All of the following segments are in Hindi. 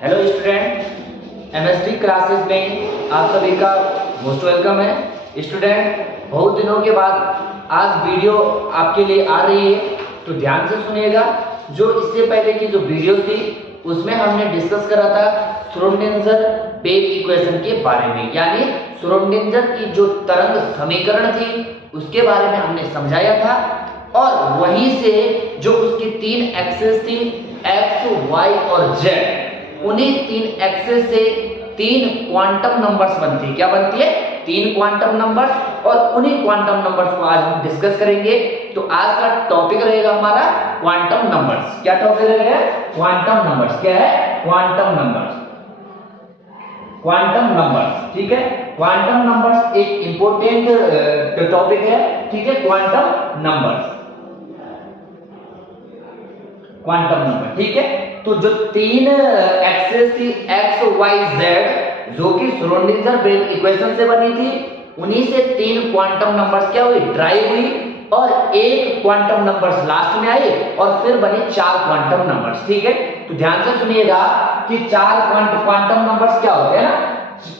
हेलो स्टूडेंट, केमिस्ट्री क्लासेस में आप सभी का मोस्ट वेलकम है। स्टूडेंट, बहुत दिनों के बाद आज वीडियो आपके लिए आ रही है, तो ध्यान से सुनिएगा। जो इससे पहले की जो वीडियो थी उसमें हमने डिस्कस करा था श्रोडिंगर-वेव इक्वेशन के बारे में, यानी श्रोडिंगर की जो तरंग समीकरण थी उसके बारे में हमने समझाया था। और वहीं से जो उसकी तीन एक्सिस थी एक्स, वाई और जेड, उन्हीं तीन एक्सिस से तीन क्वांटम नंबर्स बनती है। क्या बनती है? तीन क्वांटम नंबर्स। और उन्हीं क्वांटम नंबर्स को आज हम डिस्कस करेंगे। तो आज का टॉपिक रहेगा हमारा क्वांटम नंबर्स। क्या टॉपिक रहेगा? Quantum numbers. क्या है? Quantum numbers. क्वांटम नंबर्स, ठीक है। क्वांटम नंबर्स एक इंपॉर्टेंट टॉपिक है, ठीक है। क्वांटम नंबर्स, क्वांटम नंबर, ठीक है। तो जो तीन एक्सिस थी एक्स, वाई, जेड, जो कि श्रोडिंगर वेव इक्वेशन से बनी थी, उन्हीं से तीन क्वांटम नंबर्स क्या हुई? ड्राइव हुई। और एक क्वांटम नंबर्स लास्ट में आई और फिर बने चार क्वांटम नंबर्स, ठीक है। तो ध्यान से सुनिएगा कि चार क्वांटम नंबर्स क्या होते हैं ना,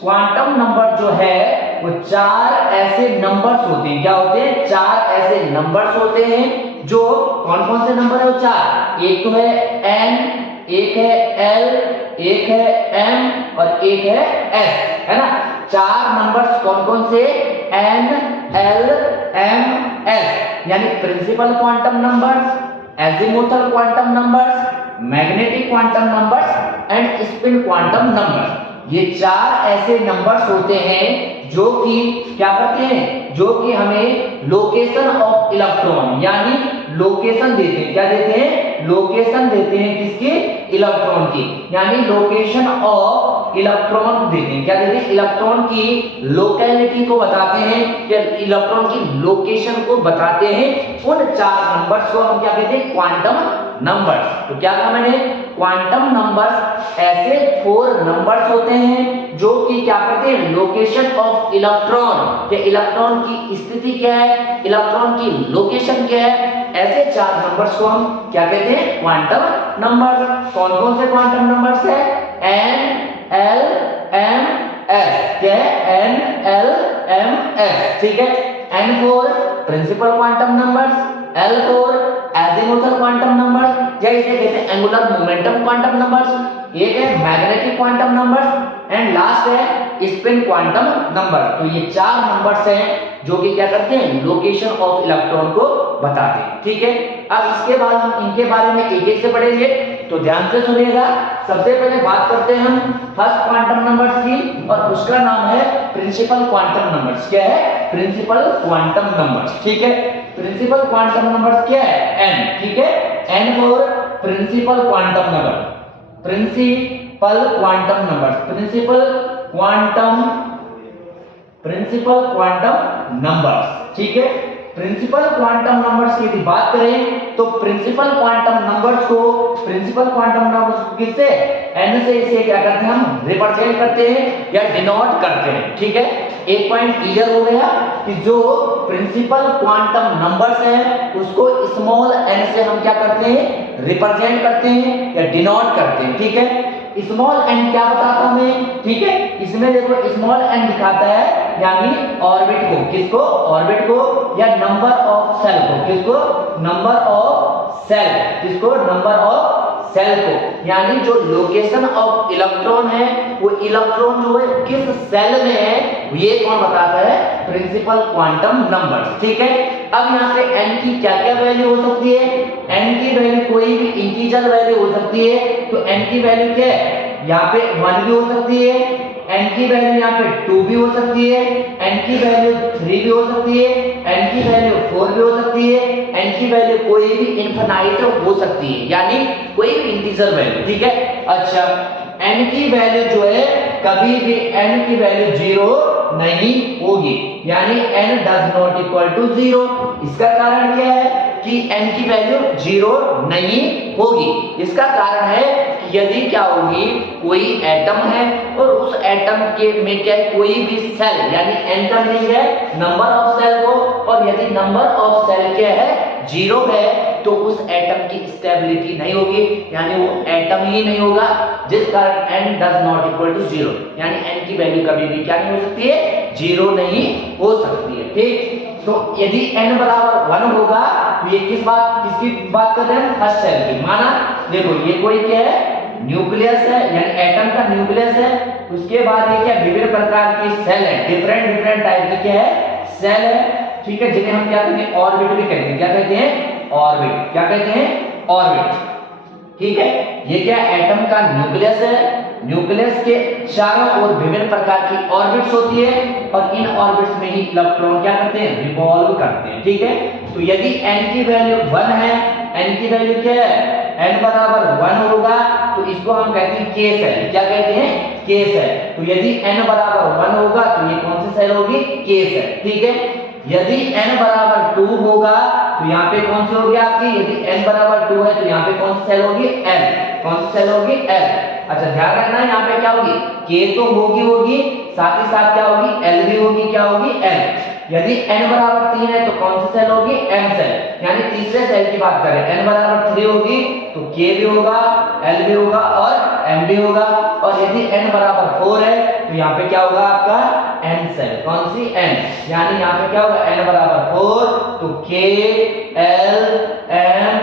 क्वांटम नंबर जो है वो चार ऐसे नंबर्स होते हैं। क्या होते हैं? चार ऐसे नंबर्स होते हैं। जो कौन कौन से नंबर है? वो चार। एक तो है n, एक है l, एक है m और एक है s, है ना। चार नंबर्स कौन कौन से? n, l, m, s, यानी principal quantum numbers, azimuthal quantum numbers, magnetic quantum numbers and spin quantum numbers. ये चार ऐसे नंबर्स होते हैं जो कि क्या करते हैं? जो कि हमें लोकेशन ऑफ इलेक्ट्रॉन, यानी लोकेशन देते हैं। क्या देते हैं? लोकेशन देते हैं। किसकी? इलेक्ट्रॉन की, यानी लोकेशन ऑफ इलेक्ट्रॉन देते हैं। क्या देते हैं? इलेक्ट्रॉन की लोकेलिटी को बताते हैं, या इलेक्ट्रॉन की लोकेशन को बताते हैं। उन चार नंबर्स को हम क्या कहते हैं? Quantum numbers. तो क्या कहा मैंने? क्वांटम नंबर्स ऐसे फोर नंबर्स होते हैं जो कि क्या करते हैं? लोकेशन ऑफ इलेक्ट्रॉन, या इलेक्ट्रॉन की स्थिति क्या है, इलेक्ट्रॉन की लोकेशन क्या है, ऐसे चार नंबर्स को हम क्या कहते हैं? Quantum numbers. कौन कौन से क्वांटम नंबर्स है? n, l, m, s। क्या है? n, l, m, s, ठीक है। n for principal quantum numbers, l for azimuthal quantum numbers, या इसे कहते हैं एंगुलर मोमेंटम क्वांटम नंबर्स, एक है magnetic quantum numbers and last है स्पिन क्वांटम नंबर। तो ये चार नंबर्स हैं जो कि क्या करते हैं? लोकेशन ऑफ इलेक्ट्रॉन को बताते हैं, ठीक है। अब इसके बाद हम इनके बारे में एक एक से पढ़ेंगे, तो ध्यान से सुनिएगा। सबसे पहले बात करते हैं हम फर्स्ट क्वांटम नंबर्स की, और उसका नाम है प्रिंसिपल क्वांटम नंबर्स। क्या है? प्रिंसिपल क्वांटम नंबर्स, ठीक है। प्रिंसिपल क्वांटम नंबर्स क्या है? n, ठीक है। n for principal quantum number, principal quantum numbers, principal quantum numbers, ठीक है। प्रिंसिपल क्वांटम नंबर्स की यदि बात करें तो प्रिंसिपल क्वांटम नंबर्स को किससे? n से इसे क्या करते हैं? हम रिप्रेजेंट करते हैं या डिनोट करते हैं, ठीक है। एक पॉइंट क्लियर हो गया कि जो प्रिंसिपल क्वांटम नंबर्स हैं उसको स्मॉल n से हम क्या करते हैं? रिप्रेजेंट करते हैं या डिनोट करते हैं, ठीक है। स्मॉल n क्या बताता हमें? ठीक है, इसमें देखो स्मॉल n दिखाता है यानी ऑर्बिट को, किसको? ऑर्बिट को, या नंबर ऑफ सेल को, किसको? नंबर ऑफ सेल, किसको? नंबर ऑफ सेल को, यानी जो लोकेशन ऑफ इलेक्ट्रॉन है वो इलेक्ट्रॉन जो है किस सेल में है, ये कौन बताता है? प्रिंसिपल क्वांटम नंबर, ठीक है। अब यहाँ पे n की क्या क्या वैल्यू हो सकती है? n की वैल्यू कोई भी इंटीजर वैल्यू हो सकती है। तो n की वैल्यू क्या है? यहाँ पे 1 भी हो सकती है, n की वैल्यू यहाँ पे 2 भी हो सकती है, n की वैल्यू 3 भी हो सकती है, n की वैल्यू 4 भी हो सकती है, n की वैल्यू कोई भी इनफिनाइट हो सकती है, यानी कोई भी इंटीजर वैल्यू, ठीक है। अच्छा, n की वैल्यू जो है कभी भी n की वैल्यू 0 नहीं होगी, यानी n does not equal to 0। इसका कारण क्या है कि n की वैल्यू 0 नहीं होगी? इसका कारण है कि यदि क्या होगी, कोई एटम है और उस एटम के में क्या है? कोई भी सेल, यानी n का मीनिंग है नंबर ऑफ सेल को, और यदि नंबर ऑफ सेल क्या है? 0 है, तो उस एटम की स्टेबिलिटी नहीं होगी, यानी वो एटम ही नहीं होगा, जिस कारण n does not equal to 0, यानी n की वैल्यू कभी भी क्या नहीं हो सकती है, 0 नहीं हो सकती है। ठीक, तो यदि n बराबर 1 होगा तो ये किसकी बात कर रहे हैं, फर्स्ट सेल की। माना देखो ये कोई क्या है, न्यूक्लियस है, यानी एटम का न्यूक्लियस है, उसके बाद ये क्या विभिन्न प्रकार की सेल है, डिफरेंट टाइप की क्या है, सेल है। ठीक है, जिन्हें हम क्या कहते हैं, ऑर्बिट भी कहते हैं। क्या कहते हैं, ऑर्बिट। क्या कहते हैं, ऑर्बिट। ठीक है, ये क्या एटम का न्यूक्लियस है, न्यूक्लियस के चारों ओर विभिन्न प्रकार की ऑर्बिट्स होती है, और इन ऑर्बिट्स में ही इलेक्ट्रॉन क्या करते हैं, रिवॉल्व करते हैं। ठीक है, तो यदि n की वैल्यू 1 है, n की वैल्यू क्या है, n बराबर 1 होगा, तो इसको हम कहते हैं के सेल। क्या कहते हैं, के सेल। तो यदि n बराबर 1 होगा तो ये कौन सी सेल होगी, के सेल। ठीक है, यदि n बराबर 2 होगा तो यहाँ पे कौन सी होगी आपकी, यदि n बराबर 2 है तो यहाँ पे कौन सी सेल होगी, l। कौन सी सेल होगी, l। अच्छा ध्यान रखना यहाँ पे क्या होगी, k तो होगी, साथ ही साथ क्या होगी, l भी होगी, क्या होगी, l। यदि n बराबर 3 है तो कौन सी सेल होगी, m सेल, यानी तीसरे सेल की बात करें, n बराबर 3 होगी तो k भी होगा, l भी होगा और m भी होगा। और यदि n बराबर 4 है तो यहाँ पे क्या होगा आपका, n सेल। कौन सी, n, यानी यहाँ पे क्या होगा, n बराबर 4 तो k l m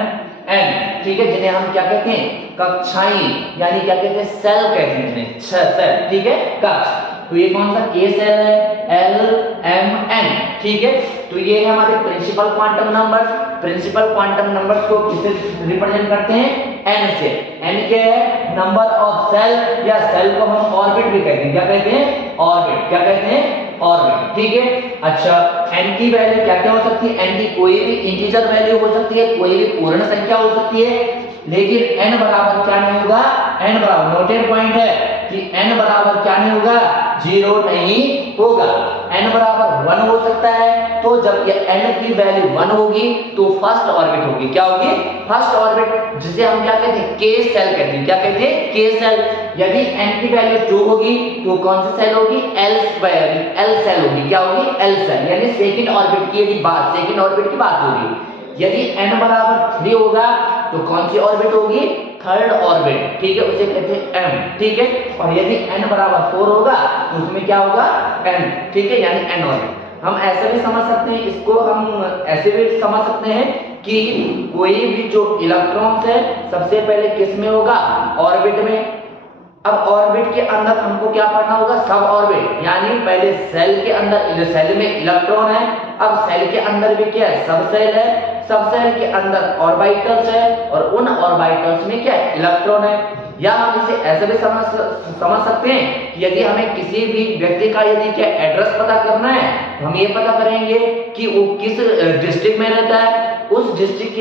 n। ठीक है, जिन्हें हम क्या कहते हैं, कक्षाएं, यानी क्या कहते हैं, सेल कहते हैं जिन्हें, सेल। ठीक है, कक्ष। तो ये कौन सा, k सेल है, l m n। ठीक है, तो ये है हमारे principal quantum numbers. Principal quantum numbers को किससे रिप्रेजेंट करते हैं, n से। n क्या है, नंबर ऑफ सेल, या सेल को हम ऑर्बिट भी कहते हैं। क्या कहते हैं, ऑर्बिट। क्या कहते हैं, ऑर्बिट। ठीक है, अच्छा n की वैल्यू क्या क्या हो सकती है, n की कोई भी इंटीजर वैल्यू हो सकती है, कोई भी पूर्ण संख्या हो सकती है, लेकिन n बराबर क्या नहीं होगा, n बराबर, नोटेड पॉइंट है कि n बराबर क्या नहीं होगा, 0 नहीं होगा। n बराबर 1 हो सकता है, तो जब ये n की वैल्यू 1 होगी तो फर्स्ट ऑर्बिट होगी। क्या होगी, फर्स्ट ऑर्बिट, जिसे हम क्या कहते हैं, k सेल कहते हैं। क्या कहते हैं, k सेल। यदि n की वैल्यू 2 होगी तो कौन सी सेल होगी, l सेल होगी। क्या होगी, l सेल, यानी सेकंड ऑर्बिट की यदि बात, सेकंड ऑर्बिट की बात होगी। यदि n बराबर 3 होगा तो कौन सी ऑर्बिट होगी, थर्ड ऑर्बिट। ठीक है, उसे कहते हैं m। ठीक है, और यदि n बराबर 4 होगा तो उसमें क्या होगा, n। ठीक है, यानी n ऑर्बिट। हम ऐसे भी समझ सकते हैं इसको, हम ऐसे भी समझ सकते हैं कि कोई भी जो इलेक्ट्रॉन्स है सबसे पहले किस में होगा, ऑर्बिट में। अब ऑर्बिट के अंदर हमको क्या पढ़ना होगा, सब ऑर्बिट, यानी पहले सेल के अंदर, सेल में इलेक्ट्रॉन है, अब सेल के अंदर भी क्या है, सब सेल है, सब सेल के अंदर ऑर्बिटल्स है, और उन ऑर्बिटल्स में क्या है, इलेक्ट्रॉन है। या हम इसे ऐसे भी समझ सकते हैं कि यदि हमें किसी भी व्यक्ति का यदि क्या एड्रेस पता करना है तो हम ये पता करेंगे कि वो किस डिस्ट्रिक्ट में रहता है, उस डिस्ट्रिक्ट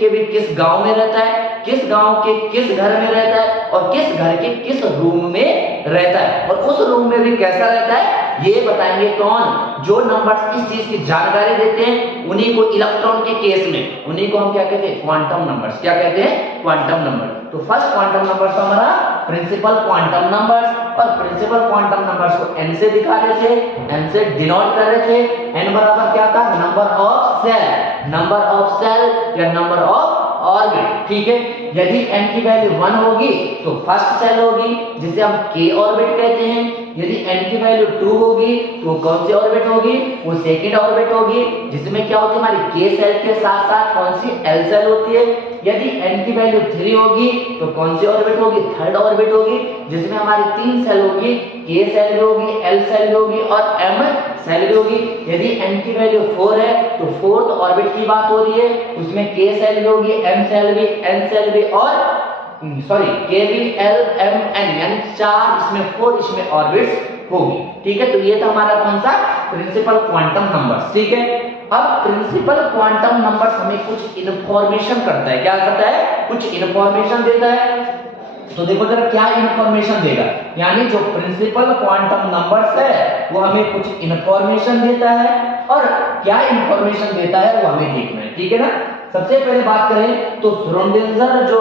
के भी किस गांव में रहता है, किस गांव के किस घर में रहता है, और किस घर के किस रूम में रहता है, और उस रूम में भी कैसा रहता है, ये बताएंगे कौन, जो नंबर्स इस चीज की जानकारी देते हैं, उन्हीं को इलेक्ट्रॉन के केस में, उन्हीं को हम क्या कहते हैं, क्वांटम नंबर्स। क्या कहते हैं, क्वांटम नंबर। तो फर्स्ट क्वांटम नंबर्स हमारा प्रिंसिपल क्वांटम नंबर्स, और प्रिंसिपल क्वांटम नंबर्स को n से दिखा रहे थे, n से डिनोट कर रहे थे। n बराबर क्या था, number of shell, number of shell या नंबर ऑफ ऑर्बिट। ठीक है, यदि n की वैल्यू 1 होगी तो फर्स्ट सेल होगी, जिसे हम k ऑर्बिट कहते हैं। यदि n की वैल्यू 2 होगी तो कौन सी ऑर्बिट होगी, वो सेकंड ऑर्बिट होगी, जिसमें क्या होती है, हमारी k सेल के साथ साथ कौन सी, l सेल होती है। यदि n की वैल्यू 3 होगी तो कौन सी ऑर्बिट होगी, थर्ड ऑर्बिट होगी, जिसमें हमारी 3 सेल होगी, k सेल भी होगी, l सेल भी होगी और m सेल भी होगी। यदि n की वैल्यू 4 है तो फोर्थ ऑर्बिट की बात हो रही है, उसमें k सेल भी होगी, m सेल भी, n सेल भी और k भी, l m n, यानी 4 इसमें 4 इसमें ऑर्बिट्स होगी। ठीक है, तो ये था हमारा कौन सा, प्रिंसिपल क्वांटम नंबर्स। ठीक है, अब प्रिंसिपल क्वांटम नंबर्स हमें कुछ इंफॉर्मेशन करता है। क्या करता है, कुछ इंफॉर्मेशन देता है। तो देखो जरा क्या इंफॉर्मेशन देगा, यानी जो प्रिंसिपल क्वांटम नंबर्स है वो हमें कुछ इंफॉर्मेशन देता है, और क्या इंफॉर्मेशन देता है वो हमें देखना है। ठीक है ना, सबसे पहले बात करें तो श्रोडिंगर जो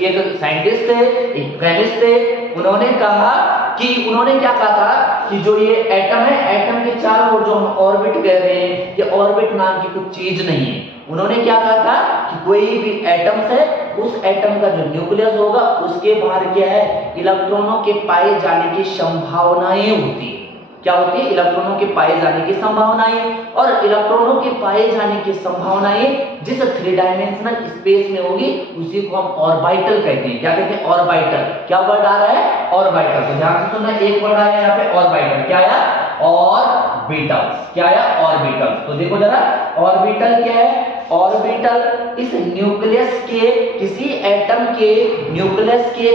एक साइंटिस्ट थे, एक केमिस्ट थे, उन्होंने क्या कहा था कि जो ये एटम है, एटम के चारों ओर जो हम ऑर्बिट कह रहे हैं, ये ऑर्बिट नाम की कुछ चीज नहीं है। उन्होंने क्या कहा था कि कोई भी एटम्स है, उस एटम का जो न्यूक्लियस होगा उसके बाहर क्या है, इलेक्ट्रॉनों के पाए जाने की संभावनाएं होती है। क्या होती है? इलेक्ट्रॉनों के पाए जाने की संभावनाएं। और इलेक्ट्रॉनों के पाए जाने की संभावनाएं जिस 3 डायमेंशनल स्पेस में होगी उसी को हम ऑर्बिटल कहते हैं। क्या कहते हैं? ऑर्बिटल। क्या वर्ड आ रहा है? ऑर्बिटल। तो ध्यान से सुनना, एक वर्ड आया यहाँ पे ऑर्बिटल। क्या आया? ऑर्बिटल्स। क्या आया? ऑर्बिटल्स। तो देखो जरा, ऑर्बिटल क्या है? ऑर्बिटल इस न्यूक्लियस के, किसी एटम के न्यूक्लियस के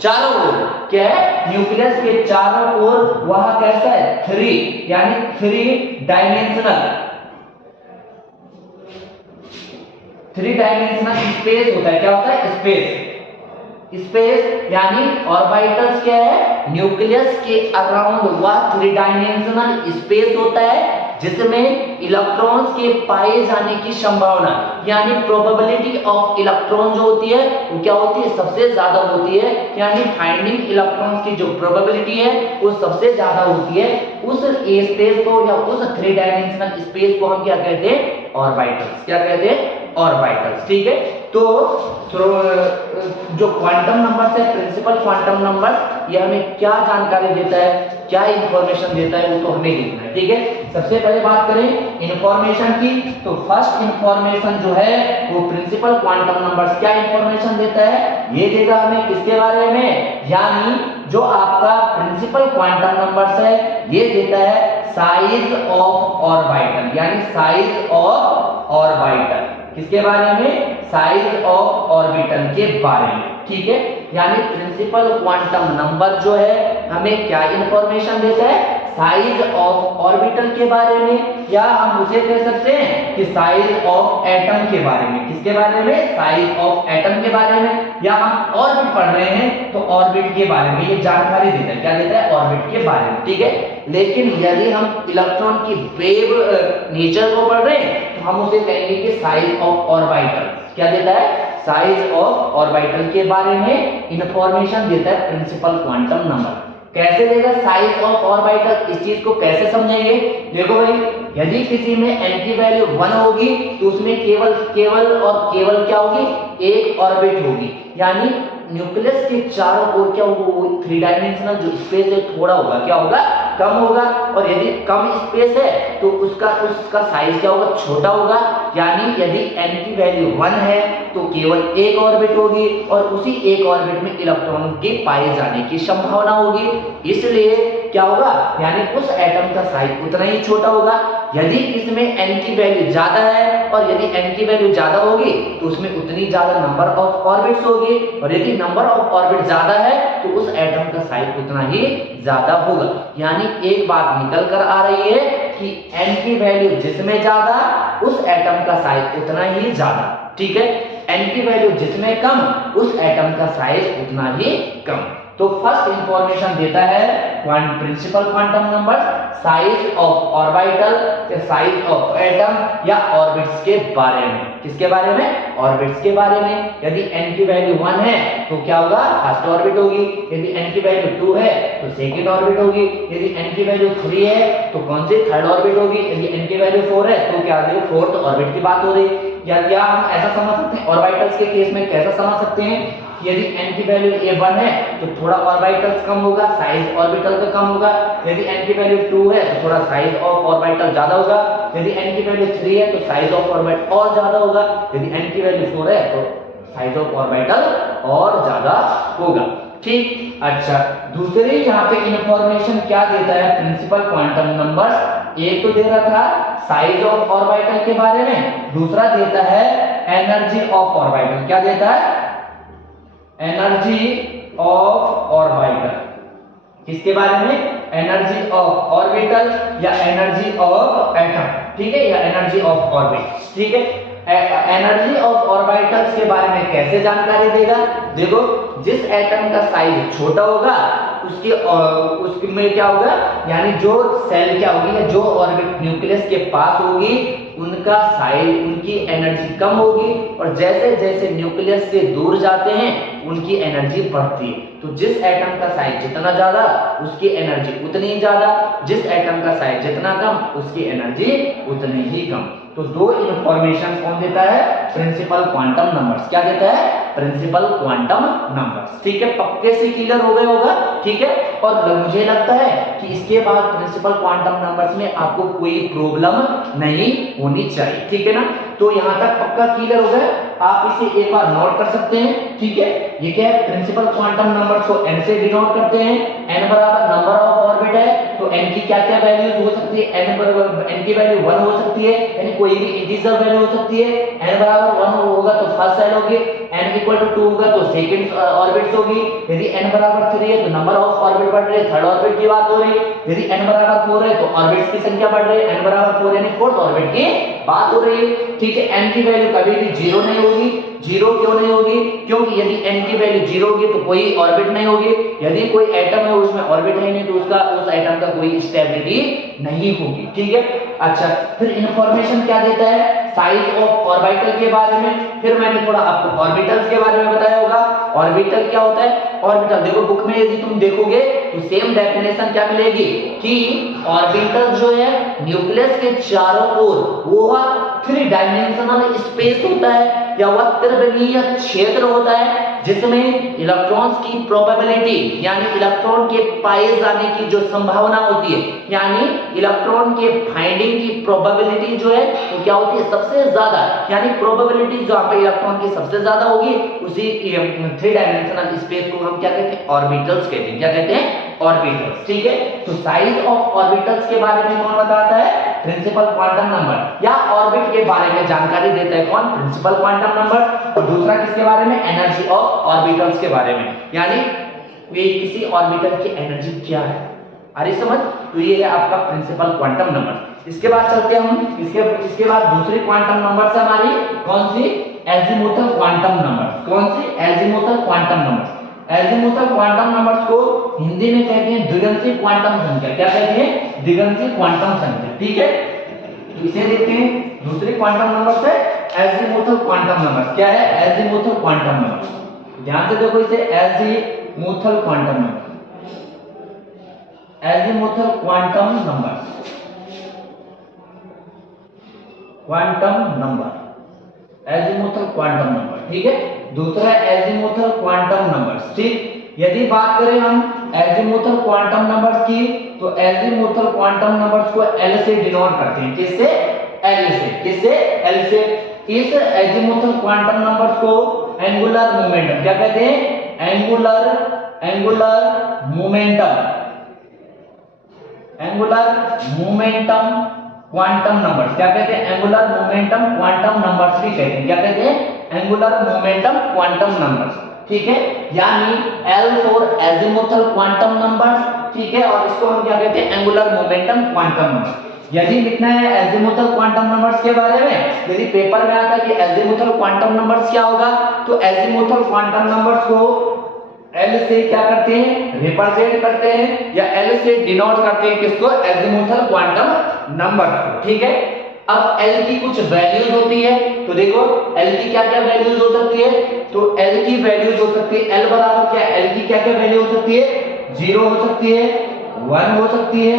चारों ओर, क्या है? न्यूक्लियस के चारों ओर वह कैसा है? 3 यानी 3 डायमेंशनल स्पेस होता है। क्या होता है? स्पेस यानी ऑर्बिटल्स क्या है? न्यूक्लियस के अराउंड वह 3 डायमेंशनल स्पेस होता है जिसमें इलेक्ट्रॉन्स के पाए जाने की संभावना यानी प्रोबेबिलिटी ऑफ इलेक्ट्रॉन जो होती है वो क्या होती है? सबसे ज्यादा होती है। यानी फाइंडिंग इलेक्ट्रॉन्स की जो प्रोबेबिलिटी है वो सबसे ज्यादा होती है। उस स्पेस को या उस 3 डायमेंशनल स्पेस को हम क्या कहते हैं? ऑर्बिटल्स। क्या कहते हैं? ऑर्बिटल्स। ठीक है। तो जो क्वांटम नंबर है, प्रिंसिपल क्वांटम नंबर, ये हमें क्या जानकारी देता है, क्या इंफॉर्मेशन देता है, वो तो हमें लिखना है। ठीक है। सबसे पहले बात करें इंफॉर्मेशन की, तो फर्स्ट इंफॉर्मेशन जो है वो प्रिंसिपल क्वांटम नंबर्स क्या इंफॉर्मेशन देता है? ये देगा हमें किसके बारे में? यानी जो आपका प्रिंसिपल क्वांटम नंबर्स है ये देता है साइज ऑफ ऑर्बिटल, यानी साइज ऑफ ऑर्बिटल। किसके बारे में? साइज ऑफ ऑर्बिटल के बारे में। ठीक है। यानी प्रिंसिपल क्वांटम नंबर जो है हमें क्या इंफॉर्मेशन देता है? साइज ऑफ ऑर्बिटल के बारे में, या हम उसे कह सकते हैं कि साइज ऑफ एटम के बारे में। किसके बारे में? साइज ऑफ एटम के बारे में। या हम ऑर्बिट पढ़ रहे हैं तो ऑर्बिट के बारे में ये जानकारी देता है। क्या देता है? ऑर्बिट के बारे में। ठीक है। लेकिन यदि हम इलेक्ट्रॉन की वेव नेचर को पढ़ रहे हैं तो हम उसे कहेंगे कि साइज ऑफ ऑर्बिटल। क्या देता है? साइज ऑफ ऑर्बिटल के बारे में इंफॉर्मेशन देता है प्रिंसिपल क्वांटम नंबर। कैसे देगा साइज ऑफ ऑर्बिटल? इस चीज को कैसे समझेंगे? देखो भाई, यदि किसी में n की वैल्यू 1 होगी तो उसमें केवल क्या होगी? एक ऑर्बिट होगी। यानी न्यूक्लियस के चारों ओर क्या होगा? वो 3 डायमेंशनल जो स्पेस है थोड़ा होगा, क्या होगा? कम होगा। और यदि कम स्पेस है तो उसका साइज क्या होगा? छोटा होगा। यानी यदि n की वैल्यू 1 है तो केवल एक ऑर्बिट होगी और उसी एक ऑर्बिट में इलेक्ट्रॉन के पाए जाने की संभावना होगी। इसलिए क्या होगा? यानी उस एटम का साइज उतना ही छोटा होगा। यदि इसमें n की वैल्यू ज्यादा है और यदि n की वैल्यू ज्यादा होगी तो उसमें उतनी ज्यादा नंबर ऑफ ऑर्बिट्स होगी, और यदि नंबर ऑफ ऑर्बिट ज्यादा है तो उस एटम का साइज उतना ही ज्यादा होगा। यानी एक बात निकल कर आ रही है कि n की वैल्यू जिसमें ज्यादा उस एटम का साइज उतना ही ज्यादा। ठीक है। n की वैल्यू जिसमें कम उस एटम का साइज उतना ही कम। तो फर्स्ट इंफॉर्मेशन देता है principal quantum number size of orbital, size of atom या ऑर्बिट्स के बारे में। किसके बारे में? ऑर्बिट्स के बारे में। यदि n की वैल्यू 1 है तो क्या होगा? फर्स्ट ऑर्बिट होगी। यदि n की वैल्यू 2 है तो सेकंड ऑर्बिट होगी। यदि n की वैल्यू 3 है तो कौन सी? थर्ड ऑर्बिट होगी। यदि n की वैल्यू 4 है तो क्या देखो फोर्थ ऑर्बिट की बात हो रही। या हम ऐसा समझ सकते हैं ऑर्बिटल्स के केस में कैसा समझ सकते हैं? यदि n की वैल्यू a1 है तो थोड़ा ऑर्बिटल्स कम होगा, साइज ऑर्बिटल का कम होगा। यदि n की वैल्यू 2 है तो थोड़ा साइज ऑफ ऑर्बिटल ज्यादा होगा। यदि n की वैल्यू 3 है तो साइज ऑफ ऑर्बिटल और ज्यादा होगा। यदि n की वैल्यू 4 है तो साइज ऑफ ऑर्बिटल और ज्यादा होगा। ठीक। अच्छा, दूसरी यहाँ पे इंफॉर्मेशन क्या देता है प्रिंसिपल क्वांटम नंबर्स? एक तो दे रहा था साइज ऑफ ऑर्बिटल के बारे में, दूसरा देता है एनर्जी ऑफ ऑर्बिटल। क्या देता है? Energy of orbital. किसके बारे में? एनर्जी ऑफ ऑर्बिटल या एनर्जी ऑफ एटम। ठीक है। या एनर्जी ऑफ ऑर्बिट। ठीक है। एनर्जी ऑफ ऑर्बिटल्स के बारे में कैसे जानकारी देगा? देखो, जिस एटम का साइज छोटा होगा उसमें क्या होगा? यानी जो सेल क्या होगी या जो ऑर्बिट न्यूक्लियस के पास होगी उनका साइज, उनकी एनर्जी कम होगी, और जैसे जैसे न्यूक्लियस से दूर जाते हैं उनकी एनर्जी बढ़ती है। तो जिस एटम का साइज जितना ज्यादा उसकी एनर्जी उतनी ज्यादा, जिस एटम का साइज जितना कम उसकी एनर्जी उतनी ही कम। तो दो इंफॉर्मेशन कौन देता है? Principal quantum numbers. क्या देता है? Principal quantum numbers. ठीक है, पक्के से क्लियर हो गए होगा। ठीक है, और मुझे लगता है कि इसके बाद प्रिंसिपल क्वांटम नंबर्स में आपको कोई प्रॉब्लम नहीं होनी चाहिए। ठीक है ना, तो यहां तक पक्का क्लियर हो गया। आप इसे एक बार नोट कर सकते हैं। ठीक है, ये क्या है? प्रिंसिपल क्वांटम नंबर्स को n से डिनोट करते हैं। n बराबर नंबर ऑफ ऑर्बिट है, तो n की क्या क्या वैल्यूज हो सकती है? n की वैल्यू 1 हो सकती है, यानी कोई भी इंटीजर वैल्यू हो सकती है। n बराबर 1 होगा तो फर्स्ट सेल होगी, n इक्वल टू 2 होगा तो सेकंड ऑर्बिट्स होगी। यदि n बराबर 3 है तो नंबर ऑफ ऑर्बिट बढ़ रही है, थर्ड ऑर्बिट की बात हो रही है। यदि n बराबर 4 है तो ऑर्बिट्स की संख्या बढ़ रही है, n बराबर 4 यानी फोर्थ ऑर्बिट की बात हो रही है। ठीक है, n की वैल्यू कभी भी 0 नहीं होगी। 0 क्यों नहीं होगी? क्योंकि यदि n की वैल्यू 0 होगी तो कोई ऑर्बिट नहीं होगी। यदि कोई एटम है उसमें ऑर्बिट है नहीं तो उसका उस एटम का कोई स्टेबिलिटी नहीं होगी। ठीक है, अच्छा, फिर इंफॉर्मेशन क्या देता है? साइज ऑफ ऑर्बिटल के बारे में। फिर मैंने थोड़ा आपको ऑर्बिटल्स के बारे में बताया होगा। ऑर्बिटल क्या होता है? ऑर्बिटल देखो बुक में यदि तुम देखोगे तो सेम डेफिनेशन क्या मिलेगी कि ऑर्बिटल जो है न्यूक्लियस के चारों ओर वो 3 डायमेंशनल स्पेस होता है, या वह त्रिविमीय क्षेत्र होता है जिसमें इलेक्ट्रॉन्स की प्रोबेबिलिटी यानी इलेक्ट्रॉन के पाए जाने की जो संभावना होती है, यानी इलेक्ट्रॉन के फाइंडिंग की प्रोबेबिलिटी जो है वो क्या होती है? सबसे ज्यादा, यानी प्रोबेबिलिटी जहां पे इलेक्ट्रॉन की सबसे ज्यादा होगी उसी 3 डायमेंशनल स्पेस को हम क्या कहते हैं? ऑर्बिटल्स कहते हैं। क्या कहते हैं? ऑर्बिटल्स। ठीक है, तो साइज ऑफ ऑर्बिटल्स के बारे में कौन बताता है? Principal quantum number. या ऑर्बिट के बारे में जानकारी देता है कौन? Principal quantum number. और दूसरा किसके बारे में? एनर्जी ऑफ ऑर्बिटल्स के बारे में, यानी ये किसी ऑर्बिटल की एनर्जी क्या है। अरे समझ, तो ये है आपका प्रिंसिपल क्वांटम नंबर। इसके बाद चलते हैं हम, इसके बाद दूसरी क्वांटम नंबर से हमारी कौन सी? Azimuthal quantum number. कौन सी? Azimuthal quantum number. Azimuthal quantum numbers को हिंदी में कहते हैं द्विगंशीय क्वांटम संख्या। क्या कहते हैं? द्विगंशीय क्वांटम संख्या। ठीक है, तो इसे देखते हैं। दूसरी क्वांटम नंबर से एजीमुथल क्वांटम नंबर। क्या है? Azimuthal quantum number. ध्यान से देखो इसे, azimuthal quantum number. Azimuthal quantum number, quantum number, azimuthal quantum number. ठीक है, दूसरा एजीमुथल क्वांटम नंबर्स। ठीक, यदि बात करें हम एजीमुथल क्वांटम नंबर्स की तो एजीमुथल क्वांटम नंबर्स को L से डिनोट करते हैं। किससे? L से। किससे? L से। इस एजीमुथल क्वांटम नंबर्स को एंगुलर मोमेंटम क्या कहते हैं? Angular momentum, angular momentum quantum numbers क्या कहते हैं? एंगुलर मोमेंटम क्वांटम नंबर्स भी कहते हैं। क्या कहते हैं? Angular momentum quantum numbers. ठीक है, यानी L for azimuthal quantum numbers. ठीक है, और इसको हम क्या कहते हैं? Angular momentum quantum number. यदि लिखना है एजीमुथल क्वांटम नंबर्स के बारे में, यदि पेपर में आता है कि एजीमुथल क्वांटम नंबर्स क्या होगा, तो एजीमुथल क्वांटम नंबर्स को L से क्या करते हैं? रिप्रेजेंट करते हैं, या L से डिनोट करते हैं। किसको? एजीमुथल क्वांटम नंबर को। ठीक है, अब L की कुछ वैल्यूज होती है, तो देखो L की क्या क्या वैल्यूज हो सकती है? तो L की वैल्यूज हो सकती है, L बराबर क्या? L की क्या क्या वैल्यू हो सकती है? 0 हो सकती है, 1 हो सकती है,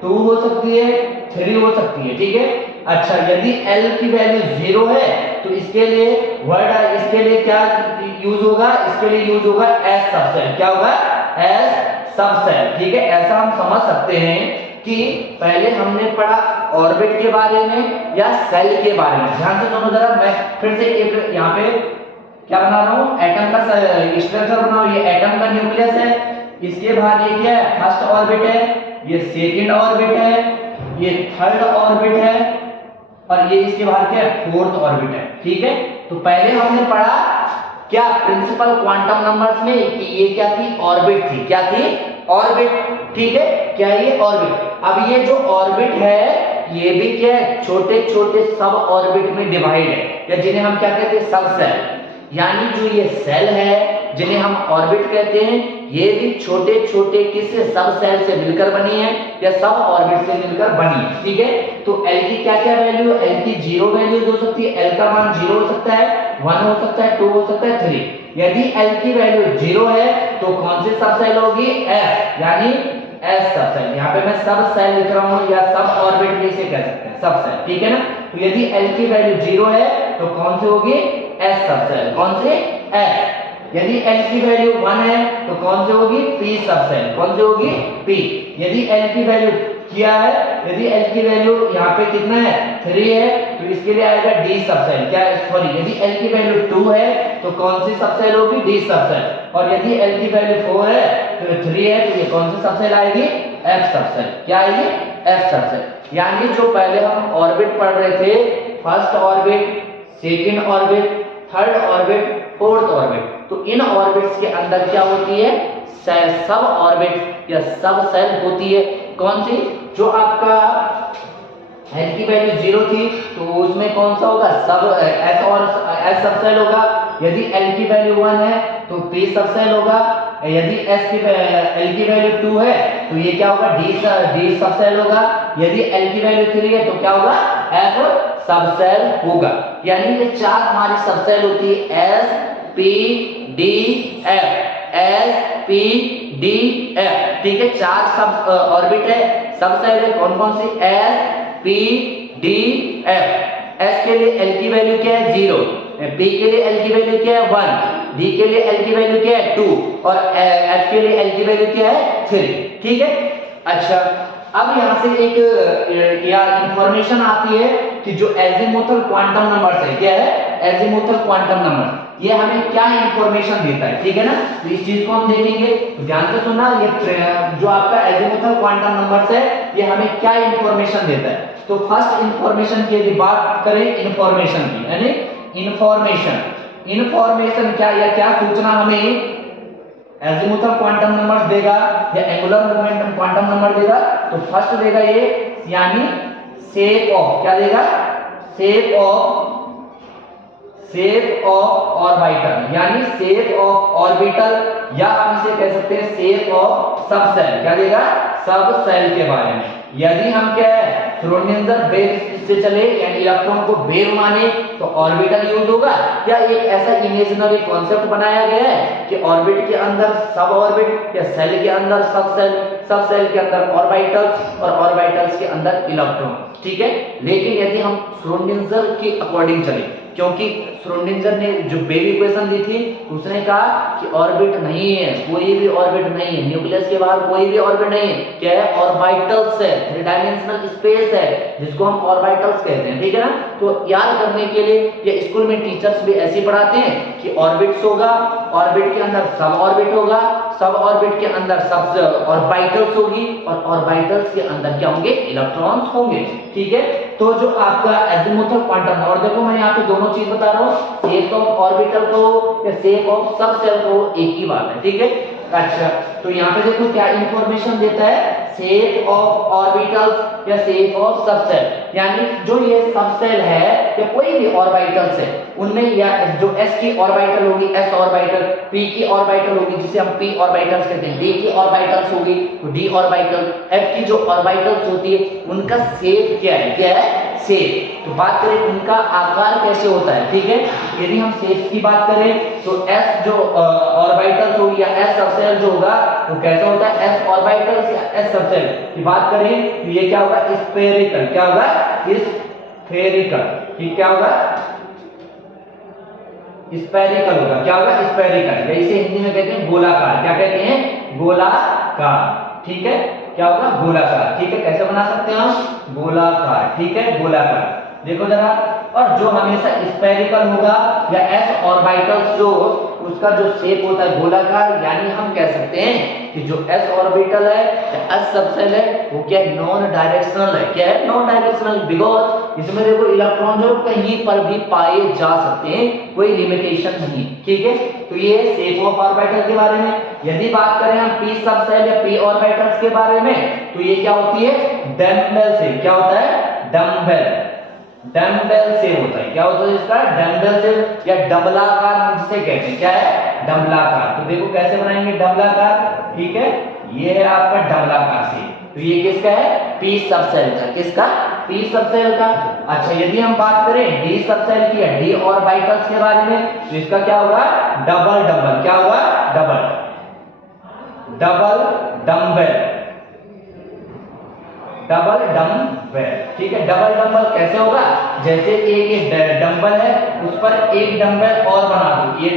2 हो सकती है, 3 हो सकती है। ठीक है, अच्छा, यदि L की वैल्यू 0 है तो इसके लिए वर्ड, इसके लिए क्या यूज होगा? इसके लिए यूज होगा एस सबसेल। क्या होगा? S subshell. ठीक है, ऐसा हम समझ सकते हैं कि पहले हमने पढ़ा ऑर्बिट के बारे में या सेल के बारे में। ध्यान से सुनो जरा, मैं फिर से एक यहाँ पे क्या बना रहा हूँ? एटम का स्ट्रक्चर बना रहा हूँ। ये एटम का न्यूक्लियस है, इसके बाद ये क्या है? फर्स्ट ऑर्बिट है, ये सेकंड ऑर्बिट है, ये थर्ड ऑर्बिट है, और ये इसके बाद क्या है? फोर्थ ऑर्बिट है। ठीक है, तो पहले हमने पढ़ा क्या प्रिंसिपल क्वांटम नंबर्स में कि ये क्या थी? ऑर्बिट थी। क्या थी? ऑर्बिट। ठीक है, क्या ये ऑर्बिट? अब ये जो ऑर्बिट है ये भी क्या है? छोटे छोटे सब ऑर्बिट में डिवाइड है, या जिन्हें हम क्या कहते हैं? सब सेल। यानी जो ये सेल है जिन्हें हम ऑर्बिट कहते हैं, ये भी छोटे छोटे किसी सब सेल से मिलकर बनी है या सब ऑर्बिट से मिलकर बनी है, ठीक है। तो L की क्या क्या वैल्यू, L की 0 वैल्यू हो सकती है, L का मान 0 हो सकता है, 1 हो सकता है, 2 हो सकता है, 3। यदि L की वैल्यू 0 है तो कौन सी सब सेल होगी, S, यानी S सब सेल। यहाँ पे मैं सब सेल लिख रहा हूँ या सब ऑर्बिट भी इसे कह सकते हैं, सब सेल, ठीक है ना। तो यदि L की वैल्यू 0 है तो कौन सी होगी, S सब सेल, कौन सी, S। यदि L की वैल्यू 1 है तो कौन सी होगी, P सब सेल, कौन सी होगी, P। यदि L की वैल्यू क्या है, यदि L की वैल्यू यहाँ पे कितना है, 3 है, तो इसके लिए आएगा D सब सेल, क्या है, सॉरी, यदि L की वैल्यू 2 है तो कौन सी सब सेल होगी, D सब सेल। और यदि L की वैल्यू 4 है तो 3 है, तो ये कौन सी सब सेल आएगी, F सब सेल, क्या आएगी, F सब सेल। यानी जो पहले हम ऑर्बिट पढ़ रहे थे, first orbit, second orbit, third orbit, fourth orbit, तो इन ऑर्बिट्स के अंदर क्या होती है, सब ऑर्बिट या सब सेल होती है। कौन सी, जो आपका L की वैल्यू 0 थी तो उसमें कौन सा होगा, सब S और S सब सेल होगा। यदि L की वैल्यू 1 है तो P सब सेल होगा। यदि L की वैल्यू 2 है तो ये क्या होगा, D सब सेल होगा। यदि L की वैल्यू 3 है तो क्या होगा, F सब सेल होगा। यानी ये चार हमारी सब सेल होती है, S P D F, S P D F, ठीक है। चार सब ऑर्बिट है, सब सेल है, कौन कौन सी, S P D F। S के लिए L की वैल्यू क्या है, 0, P के लिए L की वैल्यू क्या है, 1, D के लिए L की वैल्यू क्या है, 2 और F के लिए L की वैल्यू क्या है, 3, ठीक है। अच्छा, अब यहाँ से एक या इंफॉर्मेशन आती है कि जो एजीमुथल क्वांटम नंबर है, क्या है, एजीमुथल क्वांटम नंबर, ये हमें क्या इंफॉर्मेशन देता है, ठीक है ना। तो इस चीज को हम देखेंगे, तो ध्यान से सुनना, ये जो आपका एजीमुथल क्वांटम नंबर है ये हमें क्या इंफॉर्मेशन देता है। तो फर्स्ट इंफॉर्मेशन की यदि बात करें, इंफॉर्मेशन की, यानी इंफॉर्मेशन क्या या क्या सूचना हमें एजीमुथल क्वांटम नंबर देगा या एंगुलर मोमेंटम क्वांटम नंबर देगा। तो फर्स्ट देगा ये, यानी शेप ऑफ, क्या देगा, शेप ऑफ ऑर्बिटल, यानी शेप ऑफ ऑर्बिटल, या हम इसे कह सकते हैं शेप ऑफ सब सेल, क्या देगा, सब सेल के बारे में। यदि हम क्या है, श्रोडिंगर वेव से चले यानी इलेक्ट्रॉन को वेव माने तो ऑर्बिटल यूज होगा, या एक ऐसा इमेजिनरी कॉन्सेप्ट बनाया गया है कि ऑर्बिट के अंदर सब ऑर्बिट या सेल के अंदर सब सेल के अंदर ऑर्बिटल्स और ऑर्बिटल्स के अंदर इलेक्ट्रॉन, ठीक है। लेकिन यदि हम श्रोडिंगर के अकॉर्डिंग चले, क्योंकि श्रोडिंगर ने जो वेव इक्वेशन दी थी उसने कहा कि ऑर्बिट नहीं है, कोई भी ऑर्बिट नहीं है, न्यूक्लियस के बाहर कोई भी ऑर्बिट नहीं है, क्या है, ऑर्बिटल्स है, 3 डायमेंशनल स्पेस है जिसको हम ऑर्बिटल्स कहते हैं, ठीक है ना। तो याद करने के लिए ये स्कूल में टीचर्स भी ऐसे ही पढ़ाते हैं कि ऑर्बिट्स होगा, ऑर्बिट के अंदर सब ऑर्बिट होगा, सब ऑर्बिट के अंदर सब ऑर्बिटल्स होगी और ऑर्बिटल्स के अंदर क्या होंगे, इलेक्ट्रॉन्स होंगे, ठीक है। तो जो आपका एजीमुथल क्वांटम, और देखो मैं यहाँ पे दोनों चीज बता रहा हूँ, शेप ऑफ ऑर्बिटल को या शेप ऑफ सब सेल को एक ही बात है, ठीक है। अच्छा, तो यहाँ पे देखो क्या इंफॉर्मेशन देता है, शेप ऑफ ऑर्बिटल्स या शेप ऑफ सब सेल, यानी जो ये सब सेल है या कोई भी ऑर्बिटल्स है उनमें या जो s की ऑर्बिटल होगी s ऑर्बिटल, p की ऑर्बिटल होगी जिसे हम p ऑर्बिटल्स कहते हैं, d की ऑर्बिटल्स होगी तो d ऑर्बिटल, f की जो ऑर्बिटल्स होती है उनका शेप क्या है, क्या है, शेप। तो बात करें उनका आकार कैसे होता है, ठीक है। यदि हम शेप की बात करें तो s जो ऑर्बिटल्स होगी या s सब सेल जो होगा वो कैसा होता है, s ऑर्बिटल्स या s सब सेल की बात करें तो ये क्या होगा, स्फेरिकल, क्या होगा, स्फेरिकल, ठीक, क्या होगा, स्फेरिकल होगा, क्या होगा, स्फेरिकल, या इसे हिंदी में कहते हैं गोलाकार, क्या कहते हैं, गोलाकार, ठीक है, क्या होगा, गोलाकार, ठीक है। कैसे बना सकते हैं हम, गोलाकार, ठीक है, गोलाकार। देखो जरा, और जो हमेशा स्फेरिकल होगा या s ऑर्बिटल्स जो उसका जो शेप होता है गोलाकार, यानी हम कह सकते हैं कि जो s ऑर्बिटल है या s सबसेल है वो क्या है, नॉन डायरेक्शनल है, क्या है, नॉन डायरेक्शनल, बिकॉज इसमें देखो इलेक्ट्रॉन जो कहीं पर भी पाए जा सकते हैं, कोई लिमिटेशन नहीं, ठीक है। तो ये शेप ऑफ ऑर्बिटल के बारे में। यदि बात करें हम p सबसेल या p ऑर्बिटल्स के बारे में तो ये क्या होती है, डम्बल से, क्या होता है, डम्बल, डम्बल शेप होता है। क्या होता है इसका? डम्बल शेप या डबलाकार हम जिसे कहते हैं। क्या है? डबलाकार। तो देखो कैसे बनाएंगे डबलाकार, ठीक है, ये है आपका डबलाकार शेप। तो ये किसका है? पी सबसेल का। किसका? पी सबसेल का। अच्छा यदि हम बात करें डी सबसेल की या डी ऑर्बिटल्स के बारे में, तो इसका क्या होगा? Double double. क्या होगा? Double double dumbbell, double dumbbell, ठीक है। डबल डम्बल कैसे होगा? जैसे एक डंबल है उस पर एक डंबल और बना दो, ये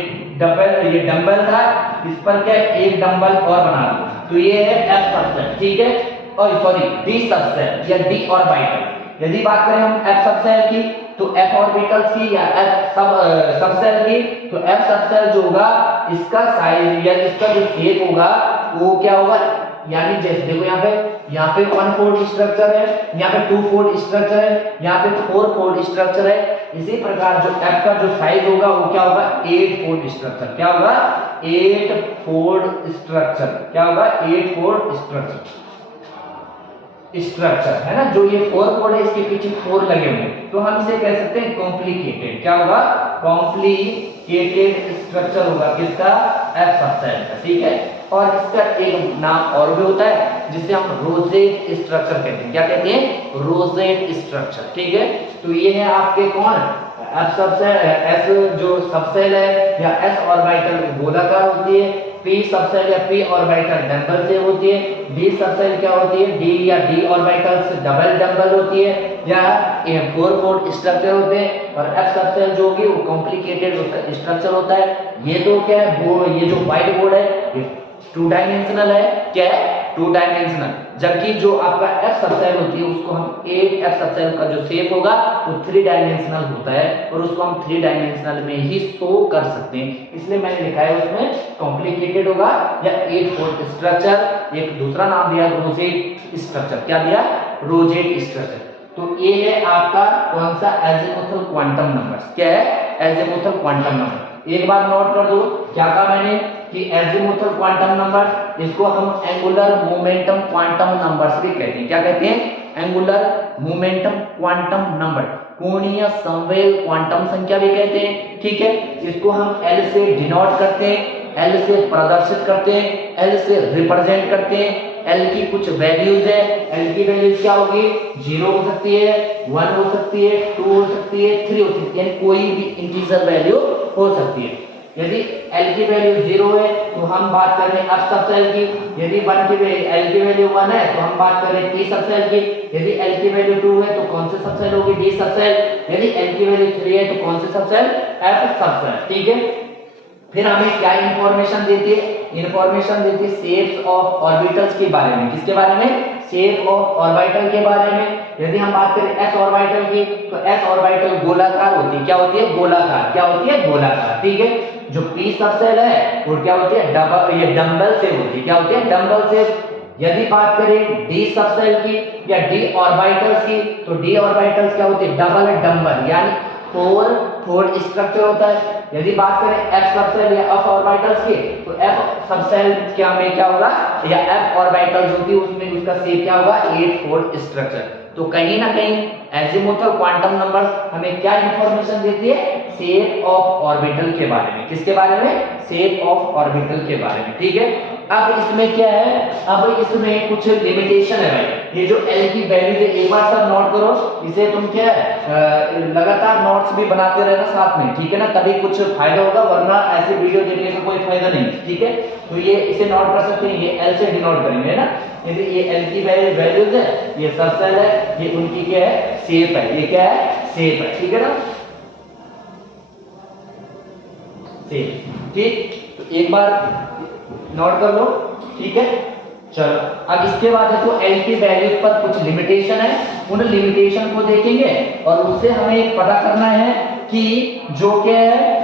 डंबल था, इस पर क्या एक डंबल और बना दो, तो ये है एफ सबसेल, ठीक है। और सॉरी डी सबसेल या डी ऑर्बिटल। यदि बात करें हम एफ सबसेल की, तो एफ ऑर्बिटल्स की या एफ सबसेल की, तो एफ सबसेल जो होगा इसका साइज या इसका जो शेप होगा वो क्या होगा? यानी जैसे देखो यहाँ पे 1 फोल्ड स्ट्रक्चर है, यहाँ पे 2 फोल्ड स्ट्रक्चर है, यहाँ पे 4 फोल्ड स्ट्रक्चर है। इसी प्रकार जो एफ का जो साइज होगा वो क्या होगा? 8 फोल्ड स्ट्रक्चर। क्या होगा? 8 फोल्ड स्ट्रक्चर। क्या होगा? 8 फोल्ड स्ट्रक्चर है ना। जो ये 4 फोल्ड है इसके पीछे 4 लगे हुए, तो हम इसे कह सकते हैं कॉम्प्लिकेटेड। क्या होगा? कॉम्प्लिकेटेड स्ट्रक्चर होगा किसका? एफ सबसेल का, ठीक है। और इसका एक नाम और भी होता है जिसे हम रोजेट स्ट्रक्चर कहते हैं। क्या कहते हैं? रोजेट स्ट्रक्चर, ठीक है। तो ये है आपके कौन? एफ सबसेल, एस जो सबसेल है या एस ऑर्बिटल गोलाकार होती है, पी सबसेल या पी ऑर्बिटल डंबल से होती है, डी सबसेल क्या होती है? डी या डी ऑर्बिटल से डबल डंबल होती है या 4 फोल्ड स्ट्रक्चर होते हैं। और एफ सबसेल जो होगी वो कॉम्प्लिकेटेड स्ट्रक्चर होता है। ये तो क्या है वो, ये जो व्हाइट बोर्ड है ये 2 डायमेंशनल है। क्या है? 2 डायमेंशनल। जबकि जो आपका एफ सबसेल होती है उसको हम एक एफ सबसेल का जो शेप होगा वो 3 डायमेंशनल होता है और उसको हम 3 डायमेंशनल में ही शो कर सकते हैं, इसलिए मैंने लिखा है उसमें कॉम्प्लिकेटेड होगा या 8 फोल्ड स्ट्रक्चर। एक दूसरा नाम दिया रोजेट स्ट्रक्चर। क्या दिया? Rosette structure. तो ये है आपका कौन सा? Azimuthal quantum numbers. क्या है? Azimuthal quantum number. एक बार नोट कर दो क्या कहा मैंने कि एजीमुथल क्वांटम नंबर, इसको हम एंगुलर मोमेंटम क्वांटम नंबर्स भी कहते हैं। क्या कहते हैं? एंगुलर मोमेंटम क्वांटम नंबर, कोणीय संवेग क्वांटम संख्या भी कहते हैं, ठीक है। इसको हम एल से डिनोट करते हैं, एल से प्रदर्शित करते हैं, एल से रिप्रेजेंट करते हैं। एल की कुछ वैल्यूज है, एल की वैल्यूज क्या होगी? 0 हो सकती है, 1 हो सकती है, 2 हो सकती है, 3 हो सकती है, कोई भी इंटीजर वैल्यू हो सकती है। यदि एल की वैल्यू 0 है तो हम बात कर रहे हैं एफ सबसेल की। यदि एल की वैल्यू 1 है तो हम बात कर रहे हैं पी सबसेल की। यदि एल की वैल्यू 2 है तो कौन से सबसेल होगी? D subshell. यदि एल की वैल्यू 3 है तो कौन से सबसेल? एफ सबसेल, ठीक है। फिर हमें क्या इंफॉर्मेशन देती है? इंफॉर्मेशन देती है शेप्स ऑफ ऑर्बिटल्स के बारे में। किसके बारे में? शेप ऑफ ऑर्बिटल के बारे में। यदि हम बात करें एस ऑर्बिटल की, तो एस ऑर्बिटल गोलाकार होती है। क्या होती है? गोलाकार। क्या होती है? गोलाकार, ठीक है। जो पी सबसेल है वो क्या होती है? डबल, ये डंबल से होती है। क्या होती है? डंबल से। यदि बात करें डी सबसेल की या डी ऑर्बिटल्स की, तो डी ऑर्बिटल्स क्या होती है? डबल डंबल यानी 4 फोल्ड स्ट्रक्चर होता है। यदि बात करें एफ सबसेल या एफ ऑर्बिटल्स की, तो एफ सबसेल क्या में क्या होगा या एफ ऑर्बिटल जो थी उसमें उसका शेप क्या होगा? 8 फोल्ड स्ट्रक्चर। तो कहीं ना कहीं एजीमुथल क्वांटम नंबर्स हमें क्या इंफॉर्मेशन देती है? शेप ऑफ ऑर्बिटल के बारे में। किसके बारे में? शेप ऑफ ऑर्बिटल के बारे में, ठीक है। अब इसमें क्या है? अब इसमें कुछ लिमिटेशन है भाई। ये जो एल की वैल्यू है एक बार सब नोट करो, इसे तुम क्या लगातार नोट्स भी बनाते रहना साथ में, ठीक है ना, तभी कुछ फायदा होगा, वरना ऐसे वीडियो देखने का कोई फायदा नहीं, ठीक है। तो ये इसे नोट कर सकते हैं, ये एल से डिनोट करेंगे ना। यदि ये एल की वैल्यूज है, ये सबसेल है, ये उनकी क्या है? शेप है। ये क्या है? शेप है, ठीक है ना, शेप, ठीक। तो एक बार नोट कर लो, ठीक है। चलो अब इसके बाद देखो एल की वैल्यूज पर कुछ लिमिटेशन है, उन लिमिटेशन को देखेंगे और उससे हमें पता करना है कि जो क्या है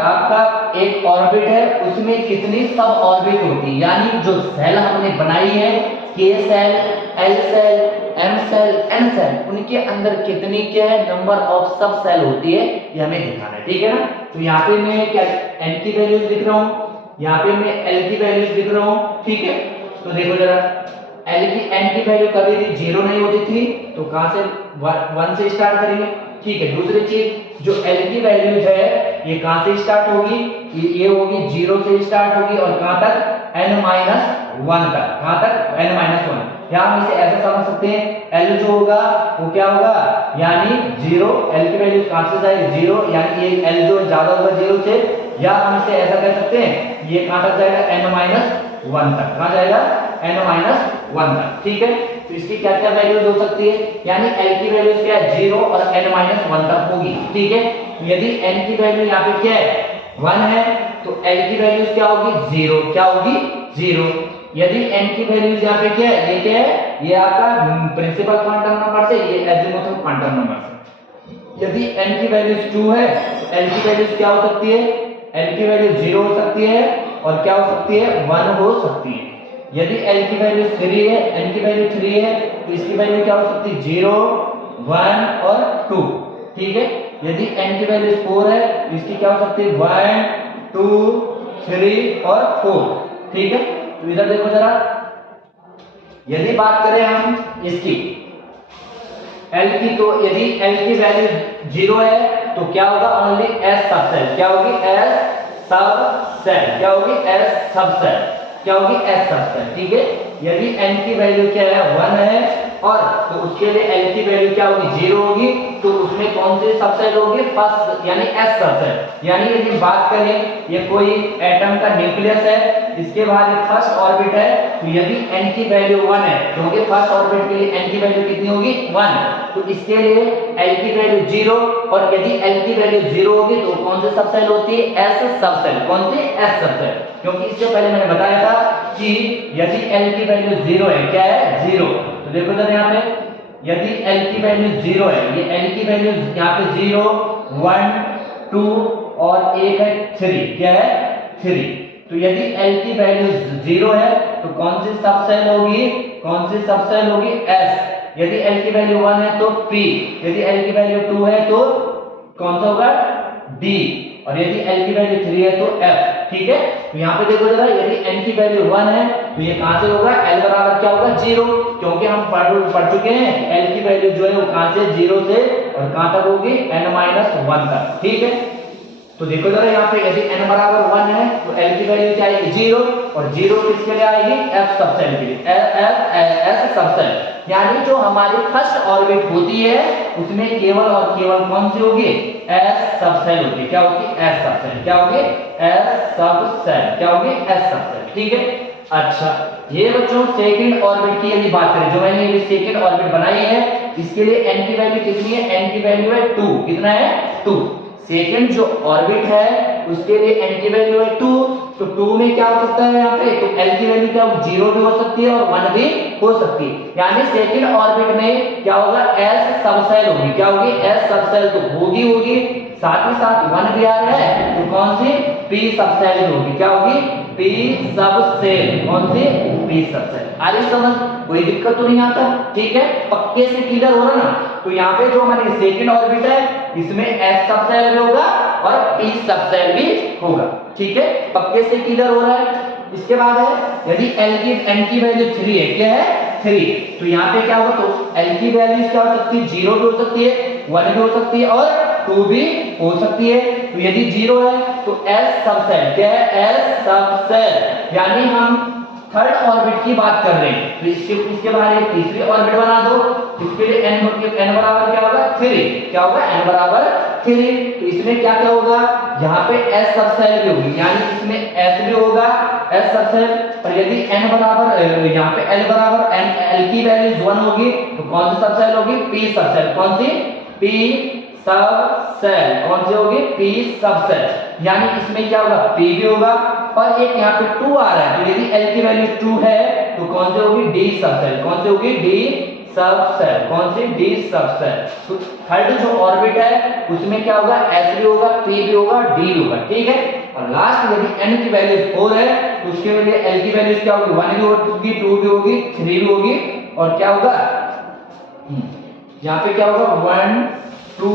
आपका एक ऑर्बिट है उसमें कितनी सब ऑर्बिट होती है, यानी जो सेल हमने बनाई है K shell, L shell, M shell, N shell, उनके अंदर कितनी क्या है नंबर ऑफ सब सेल होती है ये हमें दिखाना है, ठीक है ना। तो यहाँ पे मैं क्या एन की वैल्यूज लिख रहा हूँ, यहाँ पे मैं एल की वैल्यूज लिख रहा हूँ, ठीक है। तो देखो जरा एल की एन की वैल्यू कभी भी 0 नहीं होती थी, तो कहां से 1 से स्टार्ट करेंगे, ठीक है। दूसरी चीज जो एल की वैल्यूज है ये कहां से स्टार्ट होगी, ये होगी 0 से स्टार्ट होगी और कहां तक, n-1 तक। कहां तक, n-1। यहां हम इसे ऐसा समझ सकते हैं, l जो होगा वो क्या होगा, यानी 0, l की वैल्यू कहां से जाएगी 0, यानी ये l जो ज्यादा होगा 0 से, या हम इसे ऐसा कह सकते हैं ये कहां तक जाएगा, n-1 तक। कहां जाएगा, n-1 तक। ठीक है, तो इसकी क्या क्या वैल्यूज हो सकती है, यानी l की वैल्यूज क्या है 0 और n-1 तक होगी। ठीक है, यदि n की वैल्यू यहाँ पे क्या है 1 है तो l की वैल्यूज क्या होगी 0, क्या होगी 0। यदि n की वैल्यूज यहाँ पे क्या है, ये क्या है, ये आपका प्रिंसिपल क्वांटम नंबर है, ये एजिमुथल क्वांटम नंबर है। यदि n की वैल्यूज 2 है तो l की वैल्यूज क्या हो सकती है, l की वैल्यू 0 हो सकती है और क्या हो सकती है 1 हो सकती है। यदि l की वैल्यू 3 है, n की वैल्यू 3 है तो इसकी वैल्यू क्या हो सकती है 0, 1 और 2। ठीक है, यदि n की वैल्यू 4 है तो इसकी क्या हो सकती है 1, 2, 3 और 4। ठीक है, तो इधर देखो जरा, यदि बात करें हम इसकी l की, तो यदि l की वैल्यू 0 है तो क्या होगा, ओनली s सबसेट। क्या होगी, s सबसेट। क्या होगी, s सबसेट। क्या होगी, s सबसेट। ठीक है, यदि n की वैल्यू क्या है 1 है और तो उसके लिए l की वैल्यू क्या होगी 0 होगी, तो उसमें कौन सी सबसेट होगी, फर्स्ट, यानी s सबसेट। यानी यदि बात करें ये कोई एटम का न्यूक्लियस है, इसके बाद ये फर्स्ट ऑर्बिट है, तो यदि n की वैल्यू 1 है क्योंकि फर्स्ट ऑर्बिट के लिए n की वैल्यू कितनी होगी 1, तो इसके लिए l की वैल्यू 0, और यदि l की वैल्यू 0 होगी तो कौन सी सबसेट होती है, s सबसेट। कौन सी, s सबसेट। क्योंकि इससे पहले मैंने बताया था कि यदि l की वैल्यू 0 है, क्या है 0, तो देखो जरा यहाँ पे, यदि l की वैल्यू 0 है, ये l की वैल्यू यहाँ पे 0, 1, 2 और एक है 3, क्या है 3। तो यदि l की वैल्यू 0 है तो कौन सी सबसेल होगी, कौन सी सबसेल होगी, s। यदि l की वैल्यू 1 है तो p, यदि l की वैल्यू 2 है तो कौन सा होगा, d, और यदि l की वैल्यू 3 है तो f। ठीक है, तो यहाँ पे देखो जरा, यदि n की वैल्यू 1 है तो ये कहां से होगा, l बराबर क्या होगा 0, क्योंकि हम पढ़ चुके हैं l की वैल्यू जो है वो कहां से 0 से और कहां तक होगी, n-1 तक। ठीक है, तो देखो जरा यहाँ पे, यदि n बराबर 1 है तो l की वैल्यू क्या आएगी 0, और 0 किसके लिए आएगी, f सबसेल के लिए, s सबसेल। यानी जो हमारी फर्स्ट ऑर्बिट होती है उसमें केवल और केवल कौन सी होगी, s सबसेल होगी। क्या होगी, s सबसेल। क्या होगी, s सबसेल। क्या होगी, s सबसेल। ठीक है, अच्छा, ये बच्चों सेकंड ऑर्बिट की यदि बात करें, जो मैंने ये सेकंड ऑर्बिट बनाई है, इसके लिए n की वैल्यू कितनी है, n की वैल्यू है 2। कितना है, 2। सेकंड जो ऑर्बिट है उसके लिए n की वैल्यू है 2, तो 2 में क्या हो सकता है यहाँ पे, तो l की वैल्यू क्या 0 भी हो सकती है और 1 भी हो सकती है। यानी सेकंड ऑर्बिट में क्या होगा, s सबसेल होगी। क्या होगी, s सबसेल तो होगी, साथ ही साथ 1 भी आ रहा है तो कौन सी, p सबसेल होगी। क्या होगी, p सबसेल। कौन सी, p सबसेल। आ रही समझ, कोई दिक्कत तो नहीं आता। ठीक है, पक्के से क्लियर हो रहा ना। तो यहाँ पे जो हमारी सेकंड ऑर्बिट है इसमें s सबसेल भी होगा और p सबसेल भी होगा। ठीक है, पक्के से क्लियर हो रहा है। इसके बाद है, यदि n की वैल्यू 3 है, क्या है 3, तो यहाँ पे क्या होगा, तो l की वैल्यू क्या हो सकती है, 0 भी हो सकती है, 1 भी हो सकती है और 2 भी हो सकती है। तो यदि 0 है तो s सबसेल। क्या है, s सबसेल। यानी हम थर्ड ऑर्बिट की बात कर रहे हैं, तो इसके बाद एक तीसरी ऑर्बिट बना दो। इसके लिए n बराबर क्या होगा 3। क्या होगा, n बराबर 3। तो इसमें क्या क्या होगा, यहाँ पे s सबसेल भी होगी, यानी इसमें s भी होगा, s सबसेल। और यदि n बराबर यहाँ पे l बराबर l की वैल्यू 1 होगी तो कौन सी सबसेल होगी, p सबसेल। कौन सी, p सबसेल। कौन सी होगी, p सबसेल। यानी इसमें क्या होगा, p भी होगा और एक यहाँ पे 2 आ रहा है, तो यदि l की वैल्यू 2 है तो कौन सी होगी, d सबसेल। कौन सी होगी, d सबसेल। कौन सी, d सबसेल। तो थर्ड जो ऑर्बिट है उसमें क्या होगा, s भी होगा, p भी होगा, d भी होगा। ठीक है, और लास्ट यदि n की वैल्यू 4 है तो उसके लिए l की वैल्यू क्या होगी, 1 भी होगी, 2 भी होगी, 3 भी होगी, और क्या होगा यहाँ पे क्या होगा 1, 2,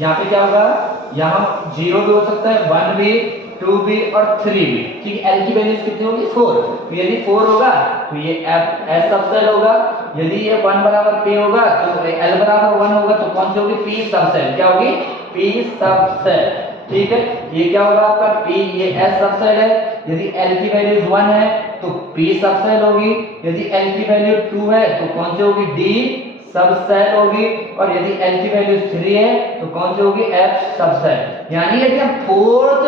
यहाँ पे क्या होगा, यहाँ 0 भी हो सकता है, 1 भी, 2 भी और 3 भी। ठीक है, l की वैल्यू कितनी होगी 4। तो यदि 4 होगा तो ये s सबसेल होगा, यदि ये 1 बराबर p होगा तो l बराबर 1 होगा तो कौन सी होगी p सब सेल, क्या होगी p सब सेल, ठीक है। ये क्या होगा आपका p, ये s सब सेल है, यदि l की वैल्यू 1 है तो p सब सेल होगी, यदि l की वैल्यू 2 है तो कौन सी होगी d सब सेल होगी, और यदि l की वैल्यू 3 है तो कौन सी होगी f सब सेल। यानी यदि हम फोर्थ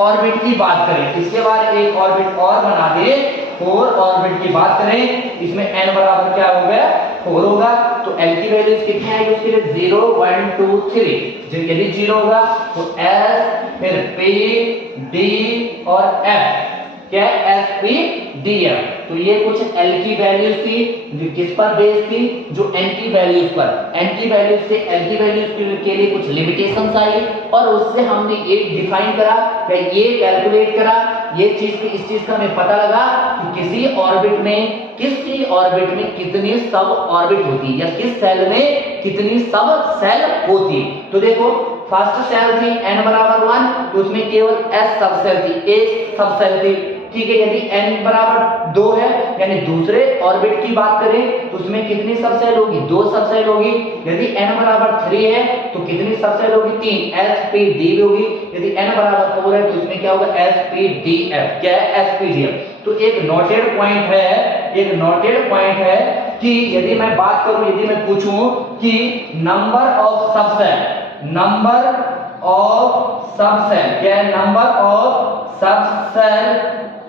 ऑर्बिट की बात करें, इसके बाद एक ऑर्बिट और बना दे, 4 ऑर्बिट की बात करें, इसमें n बराबर क्या हो गया 4 होगा, तो l की वैल्यू कितनी आएगी उसके लिए 0 1 2 3, यदि 0 होगा तो s फिर p d और f, क्या है s p d f। तो ये कुछ l की वैल्यूज थी जो किस पर बेस्ड थी, जो n की वैल्यूज पर, n की वैल्यूज से l की वैल्यूज के लिए कुछ लिमिटेशंस आई और उससे हमने ये डिफाइन करा या ये कैलकुलेट करा, ये चीज इस चीज का हमें पता लगा कि किसी ऑर्बिट में कितनी सब ऑर्बिट होती है या किस सेल में कितनी सब सेल होती है। तो देखो फर्स्ट सेल थी n बराबर 1 तो उसमें केवल s सब सेल थी, a सब सेल थी, ठीक है। यदि n बराबर 2 है यानी दूसरे ऑर्बिट की बात करें तो उसमें कितनी सब सेल होगी 2 सब सेल होगी, यदि n बराबर 3 है तो कितनी सब सेल होगी 3 s p d होगी, यदि n बराबर 4 है तो उसमें क्या होगा s p d f, क्या है s p d f। तो एक नोटेड पॉइंट है कि यदि मैं बात करूं, यदि मैं पूछूं कि नंबर ऑफ सब सेल क्या है number of subshell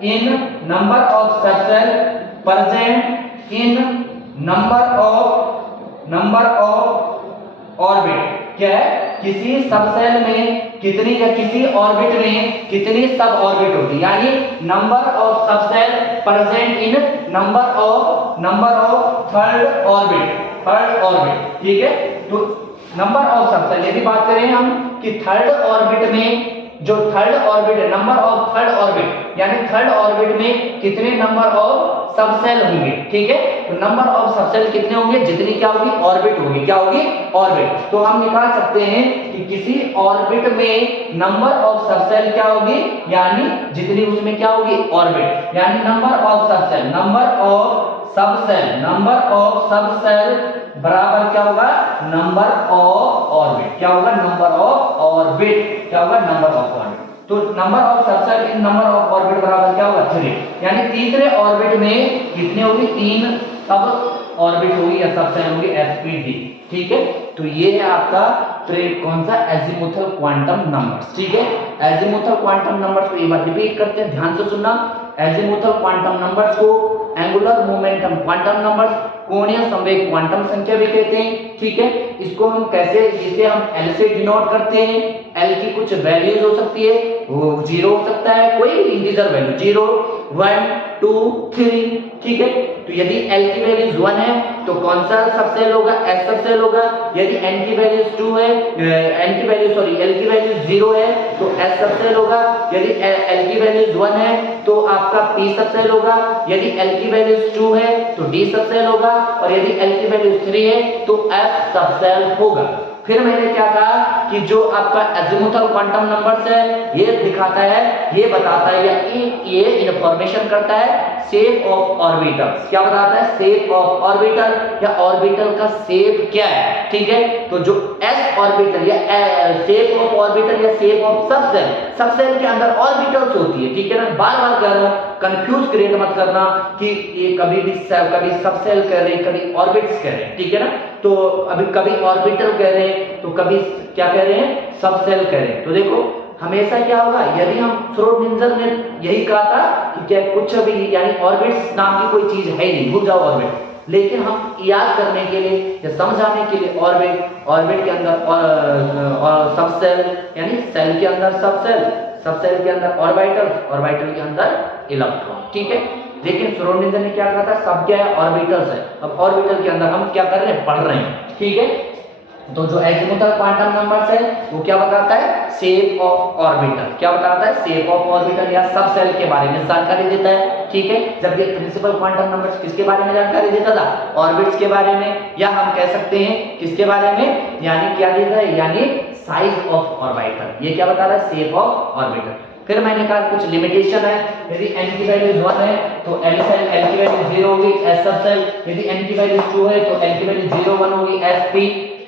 in number of subshell present in number of orbit, क्या है किसी सब सेल में कितनी या किसी ऑर्बिट में कितनी सब ऑर्बिट होती है, यानी number of subshell present in number of third orbit, ठीक है। तो नंबर ऑफ सब सेल यदि बात करें हम कि थर्ड ऑर्बिट में जो थर्ड ऑर्बिट है, नंबर ऑफ थर्ड ऑर्बिट यानी थर्ड ऑर्बिट में कितने नंबर ऑफ सब सेल होंगे, ठीक है। तो नंबर ऑफ सब सेल कितने होंगे, जितनी क्या होगी ऑर्बिट होगी, क्या होगी ऑर्बिट। तो हम निकाल सकते हैं कि किसी ऑर्बिट में नंबर ऑफ सब सेल क्या होगी, यानी जितनी उसमें क्या होगी ऑर्बिट, यानी नंबर ऑफ सब सेल बराबर क्या होगा नंबर ऑफ ऑर्बिट, क्या होगा नंबर ऑफ ऑर्बिट, क्या होगा नंबर ऑफ ऑर्बिट। तो number of subshell in number of orbit बराबर क्या होगा 3, यानी तीसरे ऑर्बिट में कितने होगी 3 सब ऑर्बिट होगी या सब सेल होगी sp_d, ठीक है। तो ये है आपका कौन सा एजीमुथल क्वांटम नंबर्स, ठीक है। एजीमुथल क्वांटम नंबर्स को एक बार रिपीट करते हैं, ध्यान से सुनना। एजीमुथल क्वांटम नंबर्स को एंगुलर मोमेंटम क्वांटम नंबर्स, कोणीय संवेग क्वांटम संख्या भी कहते हैं, ठीक है। इसको हम कैसे, जिसे हम L से डिनोट करते हैं, L की कुछ वैल्यूज हो सकती है, वो 0 हो सकता है, कोई भी इंटीजर वैल्यू 0 1 2 3, ठीक है। तो यदि L की वैल्यू 1 है तो कौन सा सब सेल होगा S सब सेल होगा, यदि N की वैल्यू 2 है L की वैल्यू 0 है तो S सब सेल होगा, यदि L की वैल्यू 1 है तो आपका P सब सेल होगा, यदि L की वैल्यू 2 है तो D सब सेल होगा, और यदि L की वैल्यू 3 है तो F सब सेल होगा। फिर मैंने क्या कहा कि जो आपका एजीमुथल क्वांटम नंबर्स है ये दिखाता है, ये बताता है या ये इंफॉर्मेशन करता है शेप ऑफ ऑर्बिटल्स, क्या बताता है शेप ऑफ ऑर्बिटल या ऑर्बिटल का शेप क्या है, ठीक है। तो जो s ऑर्बिटल या शेप ऑफ ऑर्बिटल या शेप ऑफ सब सेल के अंदर ऑर्बिटल्स होती है, ठीक है ना। बार बार कह रहा हूं, कंफ्यूज क्रिएट मत करना कि ये कभी सब सेल कह रहे हैं, कभी ऑर्बिट्स कह रहे हैं, ठीक है ना। तो अभी कभी ऑर्बिटल कह रहे हैं तो कभी क्या कह रहे हैं सब सेल कह रहे हैं। तो देखो हमेशा क्या होगा, यदि हम श्रोडिंगर ने यही कहा था कि क्या कुछ भी यानी ऑर्बिट्स नाम की कोई चीज है नहीं, भूल जाओ ऑर्बिट, लेकिन हम याद करने के लिए या समझाने के लिए ऑर्बिट के अंदर सब सेल यानी सेल के अंदर सब सेल के अंदर ऑर्बिटल के अंदर इलेक्ट्रॉन, ठीक है। लेकिन श्रोडिंगर ने क्या कहा था, सब क्या है ऑर्बिटल्स है। अब ऑर्बिटल के अंदर हम क्या कर रहे हैं, पढ़ रहे हैं, ठीक है। तो जो एजीमुथल क्वांटम नंबर्स है वो क्या बताता है शेप ऑफ ऑर्बिटल, क्या बताता है शेप ऑफ ऑर्बिटल या सब सेल के बारे में जानकारी देता है, ठीक है। जब ये प्रिंसिपल क्वांटम नंबर्स किसके बारे में जानकारी देता था, ऑर्बिट्स के बारे में, या हम कह सकते हैं किसके बारे में, यानी क्या देता है, यानी साइज ऑफ ऑर्बिटल, ये क्या बता रहा है शेप ऑफ ऑर्बिटल। फिर मैंने कहा कुछ लिमिटेशन है, यदि n की वैल्यू 1 है तो L सेल L की वैल्यू 0 होगी S सब सेल, यदि n की वैल्यू 2 है तो L की वैल्यू 0 1 होगी S P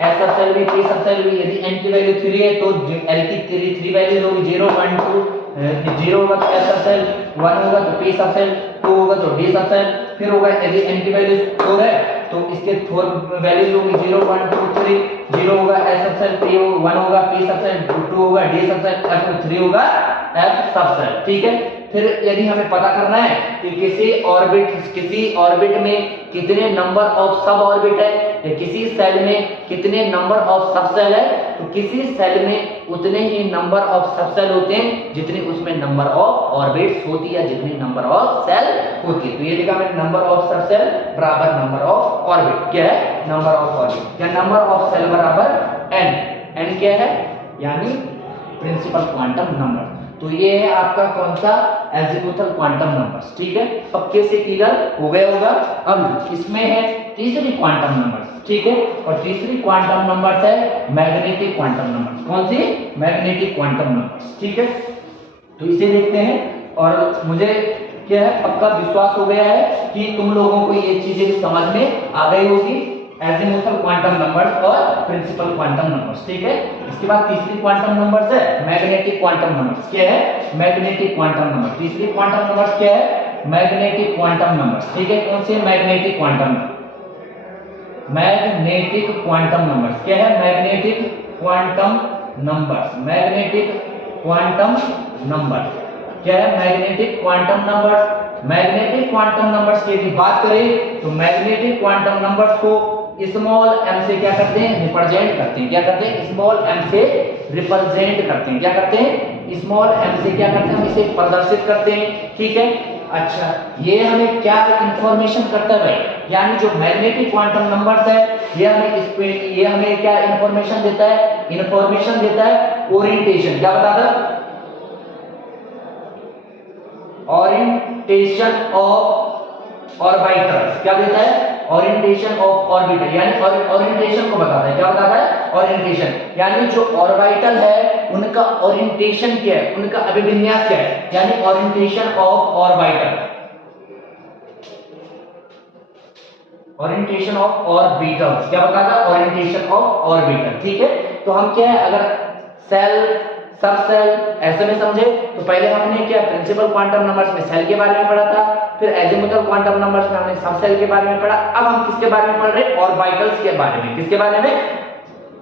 S सब सेल भी P सब सेल भी, यदि n की वैल्यू 3 है तो L की 3 वैल्यूज होगी 0 1 2, 0 होगा तो S सब सेल, 1 होगा तो P सब सेल, 2 होगा तो D सब सेल, फिर होगा यदि n की वैल्यू 4 है तो इसके 4 वैल्यूज होगी 0 1 2 3, 0 होगा S सब सेल, 1 होगा P सब सेल, 2 होगा D सब सेल, F 3 होगा F सब सेल, ठीक है। फिर यदि हमें पता करना है कि किसी ऑर्बिट में कितने नंबर ऑफ सब ऑर्बिट है या किसी सेल में कितने नंबर ऑफ सब सेल है, तो किसी सेल में उतने ही नंबर ऑफ सब सेल होते हैं जितनी उसमें नंबर ऑफ ऑर्बिट्स होती है, जितनी नंबर ऑफ सेल होती है। तो ये लिखा मैंने नंबर ऑफ सब सेल बराबर नंबर ऑफ ऑर्बिट, क्या है नंबर ऑफ ऑर्बिट, या नंबर ऑफ सेल बराबर n क्या है यानी प्रिंसिपल क्वांटम नंबर। तो ये है आपका कौन सा एजिमुथल क्वांटम नंबर्स, ठीक है, पक्के से क्लियर हो गया होगा। अब इसमें है तीसरी क्वांटम नंबर्स, ठीक है, और तीसरी क्वांटम नंबर्स है मैग्नेटिक क्वांटम नंबर्स। कौन सी? मैग्नेटिक क्वांटम नंबर्स, ठीक है। तो इसे देखते हैं और मुझे क्या है पक्का विश्वास हो गया है कि तुम लोगों को ये चीजें समझ में आ गई होगी, एजिमुथल क्वांटम नंबर्स और प्रिंसिपल क्वांटम नंबर्स, ठीक है। इसके बाद तीसरी क्वांटम नंबर्स है मैग्नेटिक क्वांटम नंबर्स, क्या है मैग्नेटिक क्वांटम नंबर। तीसरी क्वांटम नंबर्स क्या है मैग्नेटिक क्वांटम नंबर्स, ठीक है। कौन से? Magnetic quantum magnetic quantum numbers, क्या है magnetic quantum numbers, magnetic quantum number, क्या है magnetic quantum numbers. Magnetic quantum numbers की यदि बात करें तो मैग्नेटिक क्वांटम नंबर्स को स्मॉल m से क्या करते हैं रिप्रेजेंट करते हैं, क्या करते हैं स्मॉल m से रिप्रेजेंट करते हैं, क्या करते हैं स्मॉल m से क्या करते हैं हम इसे प्रदर्शित करते हैं, ठीक है। अच्छा ये हमें क्या इंफॉर्मेशन करता है भाई, यानी जो मैग्नेटिक क्वांटम नंबर्स है ये हमें क्या इंफॉर्मेशन देता है, इंफॉर्मेशन देता है ओरिएंटेशन, क्या बताता है ओरिएंटेशन ऑफ ऑर्बिटल्स, क्या देता है ओरिएंटेशन ऑफ ऑर्बिटल, यानी ओरिएंटेशन को बताता है, क्या बताता है ओरिएंटेशन, यानी जो ऑर्बिटल है उनका ओरिएंटेशन क्या है, उनका अभिविन्यास क्या है, यानी orientation of orbital, orientation of orbitals, क्या बताता है ओरिएंटेशन ऑफ ऑर्बिटल, ठीक है। तो हम क्या है अगर सेल सब सेल ऐसे में समझे तो पहले हमने क्या प्रिंसिपल क्वांटम नंबर्स में सेल के बारे में पढ़ा था, फिर एजिमुथल क्वांटम नंबर्स में हमने सब सेल के बारे में पढ़ा। अब हम किसके बारे में पढ़ रहे हैं ऑर्बिटल्स के बारे में, किसके बारे में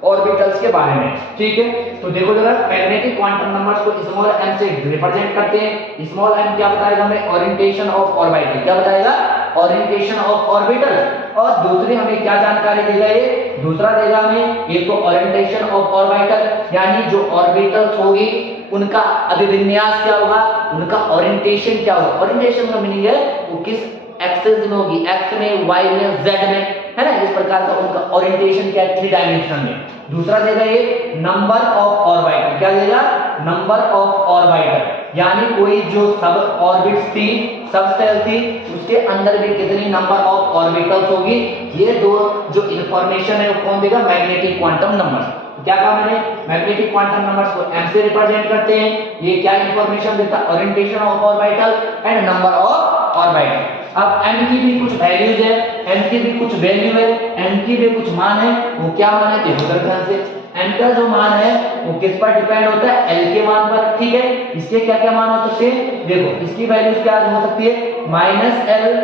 ऑर्बिटल्स के बारे में, ठीक है। तो देखो जरा मैग्नेटिक क्वांटम नंबर्स को स्मॉल m से रिप्रेजेंट करते हैं। स्मॉल m क्या बताएगा हमें ओरिएंटेशन ऑफ ऑर्बिटल, क्या बताएगा ओरिएंटेशन ऑफ ऑर्बिटल। और दूसरी हमें क्या जानकारी देगा, ये दूसरा देगा हमें एक तो ओरिएंटेशन ऑफ ऑर्बिटल, यानी जो ऑर्बिटल्स होगी उनका अभिविन्यास क्या होगा, उनका ओरिएंटेशन क्या होगा। ओरिएंटेशन का मीनिंग है वो किस एक्सिस में होगी, एक्स में, वाई में, जेड में, है ना, इस प्रकार का उनका ओरिएंटेशन क्या है 3 डायमेंशन में। दूसरा देगा ये नंबर ऑफ ऑर्बिटल, क्या देगा नंबर ऑफ ऑर्बिटल, यानी कोई जो सब ऑर्बिट्स थी सब सेल थी उसके अंदर भी कितनी नंबर ऑफ ऑर्बिटल्स होगी, ये दो जो इंफॉर्मेशन है वो कौन देगा मैग्नेटिक क्वांटम नंबर्स। क्या कहा मैंने मैग्नेटिक क्वांटम नंबर्स को m से रिप्रेजेंट करते हैं, ये क्या इंफॉर्मेशन देता है orientation of orbital and number of orbital. अब m की भी कुछ वैल्यूज है, m की भी कुछ वैल्यू है, m की भी कुछ मान है, वो क्या मान है देखो जरा ध्यान से। m का जो मान है वो किस पर डिपेंड होता है l के मान पर, ठीक है। इसके क्या क्या मान हो सकते हैं देखो, इसकी वैल्यूज क्या हो सकती है -l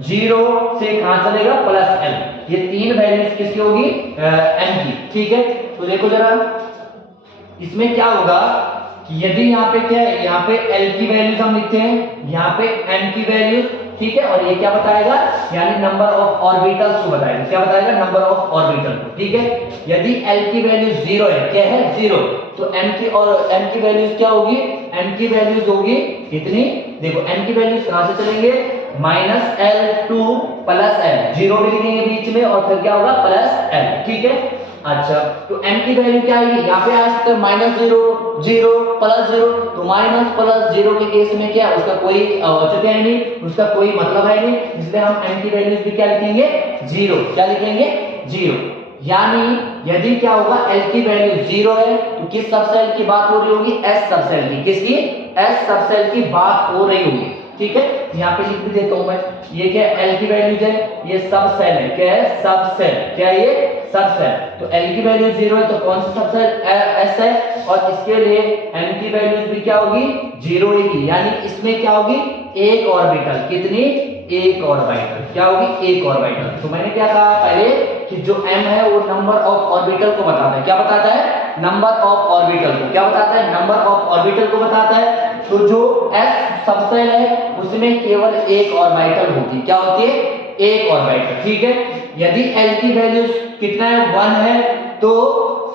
0 से कहां चलेगा +l, ये तीन वैल्यूज किसकी होगी m की, ठीक है। तो देखो जरा इसमें क्या होगा कि यदि यहाँ पे क्या है यहाँ पे l की वैल्यूज हम लिखते हैं, यहाँ पे m की वैल्यूज, ठीक है, और ये क्या बताएगा यानी नंबर ऑफ ऑर्बिटल्स को बताएगा, क्या बताएगा नंबर ऑफ ऑर्बिटल को, ठीक है। यदि l की वैल्यू 0 है, क्या है 0, तो m की वैल्यूज क्या होगी, m की वैल्यूज होगी कितनी देखो, m की वैल्यूज कहां से चलेंगे -l to +l, 0 भी लिखेंगे बीच में और फिर क्या होगा +l, ठीक है। अच्छा तो m की वैल्यू क्या आएगी, यहाँ पे आ सकते -0 0 +0, तो -+0 के केस में क्या उसका कोई औचित्य है नहीं, उसका कोई मतलब है नहीं, इसलिए हम m की वैल्यूज भी क्या लिखेंगे 0, क्या लिखेंगे 0। यानी यदि क्या होगा l की वैल्यू 0 है तो किस सबसेल की बात हो रही होगी s सबसेल की, किसकी एस सबसेल की बात हो रही होगी, ठीक है। यहाँ पे लिख भी देता हूं मैं, ये क्या है एल की वैल्यूज है, ये सब सेल है, क्या है सब सेल, क्या है ये सब सेल। तो एल की वैल्यू 0 है तो कौन सा सब सेल एस है, और इसके लिए एम की वैल्यूज भी क्या होगी 0 होगी, यानी इसमें क्या होगी एक ऑर्बिटल, कितनी एक ऑर्बिटल, क्या होगी एक ऑर्बिटल। तो मैंने क्या कहा पहले कि जो m है वो नंबर ऑफ ऑर्बिटल को बताता है, क्या बताता है नंबर ऑफ ऑर्बिटल को, क्या बताता है नंबर ऑफ ऑर्बिटल को बताता है। तो जो s सबसेल है उसमें केवल एक ऑर्बिटल होती है, क्या होती है एक ऑर्बिटल, ठीक है। यदि l की वैल्यू कितना है 1 है तो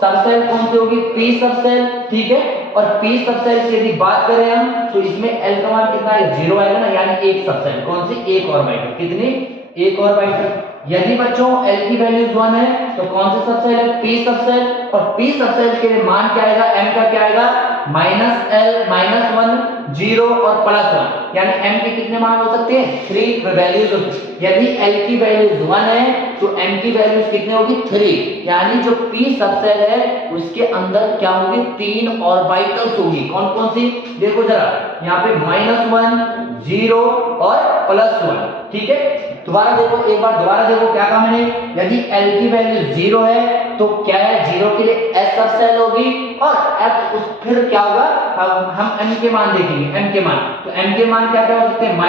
सबसेल कौन सी होगी p सबसेल, ठीक है। और p सबसेल की यदि बात करें हम तो इसमें l का मान कितना है 0 आएगा ना, यानी एक सबसेल, कौन सी एक ऑर्बिटल, कितनी एक ऑर्बिटल। यदि बच्चों l की वैल्यू 1 है तो कौन सा सबसेल है p सबसेल, और p सबसेल के लिए मान क्या आएगा m का क्या आएगा -l -1 0 और +1, यानी m के कितने मान हो सकते हैं 3 वैल्यूज होती है। यदि l की वैल्यू 1 है तो m की वैल्यूज कितने होगी 3, यानी जो p सबसेल है उसके अंदर क्या होगी 3 ऑर्बिटल्स होगी, कौन कौन सी देखो जरा, यहाँ पे -1 0 और +1, ठीक है। दोबारा देखो, एक बार दोबारा देखो क्या कहा मैंने, यदि l की वैल्यू 0 है तो क्या है 0 के लिए s सबसेल होगी, और f उस फिर क्या होगा हम m के मान देखेंगे, m के मान, तो m के मान क्या क्या हो सकते हैं -l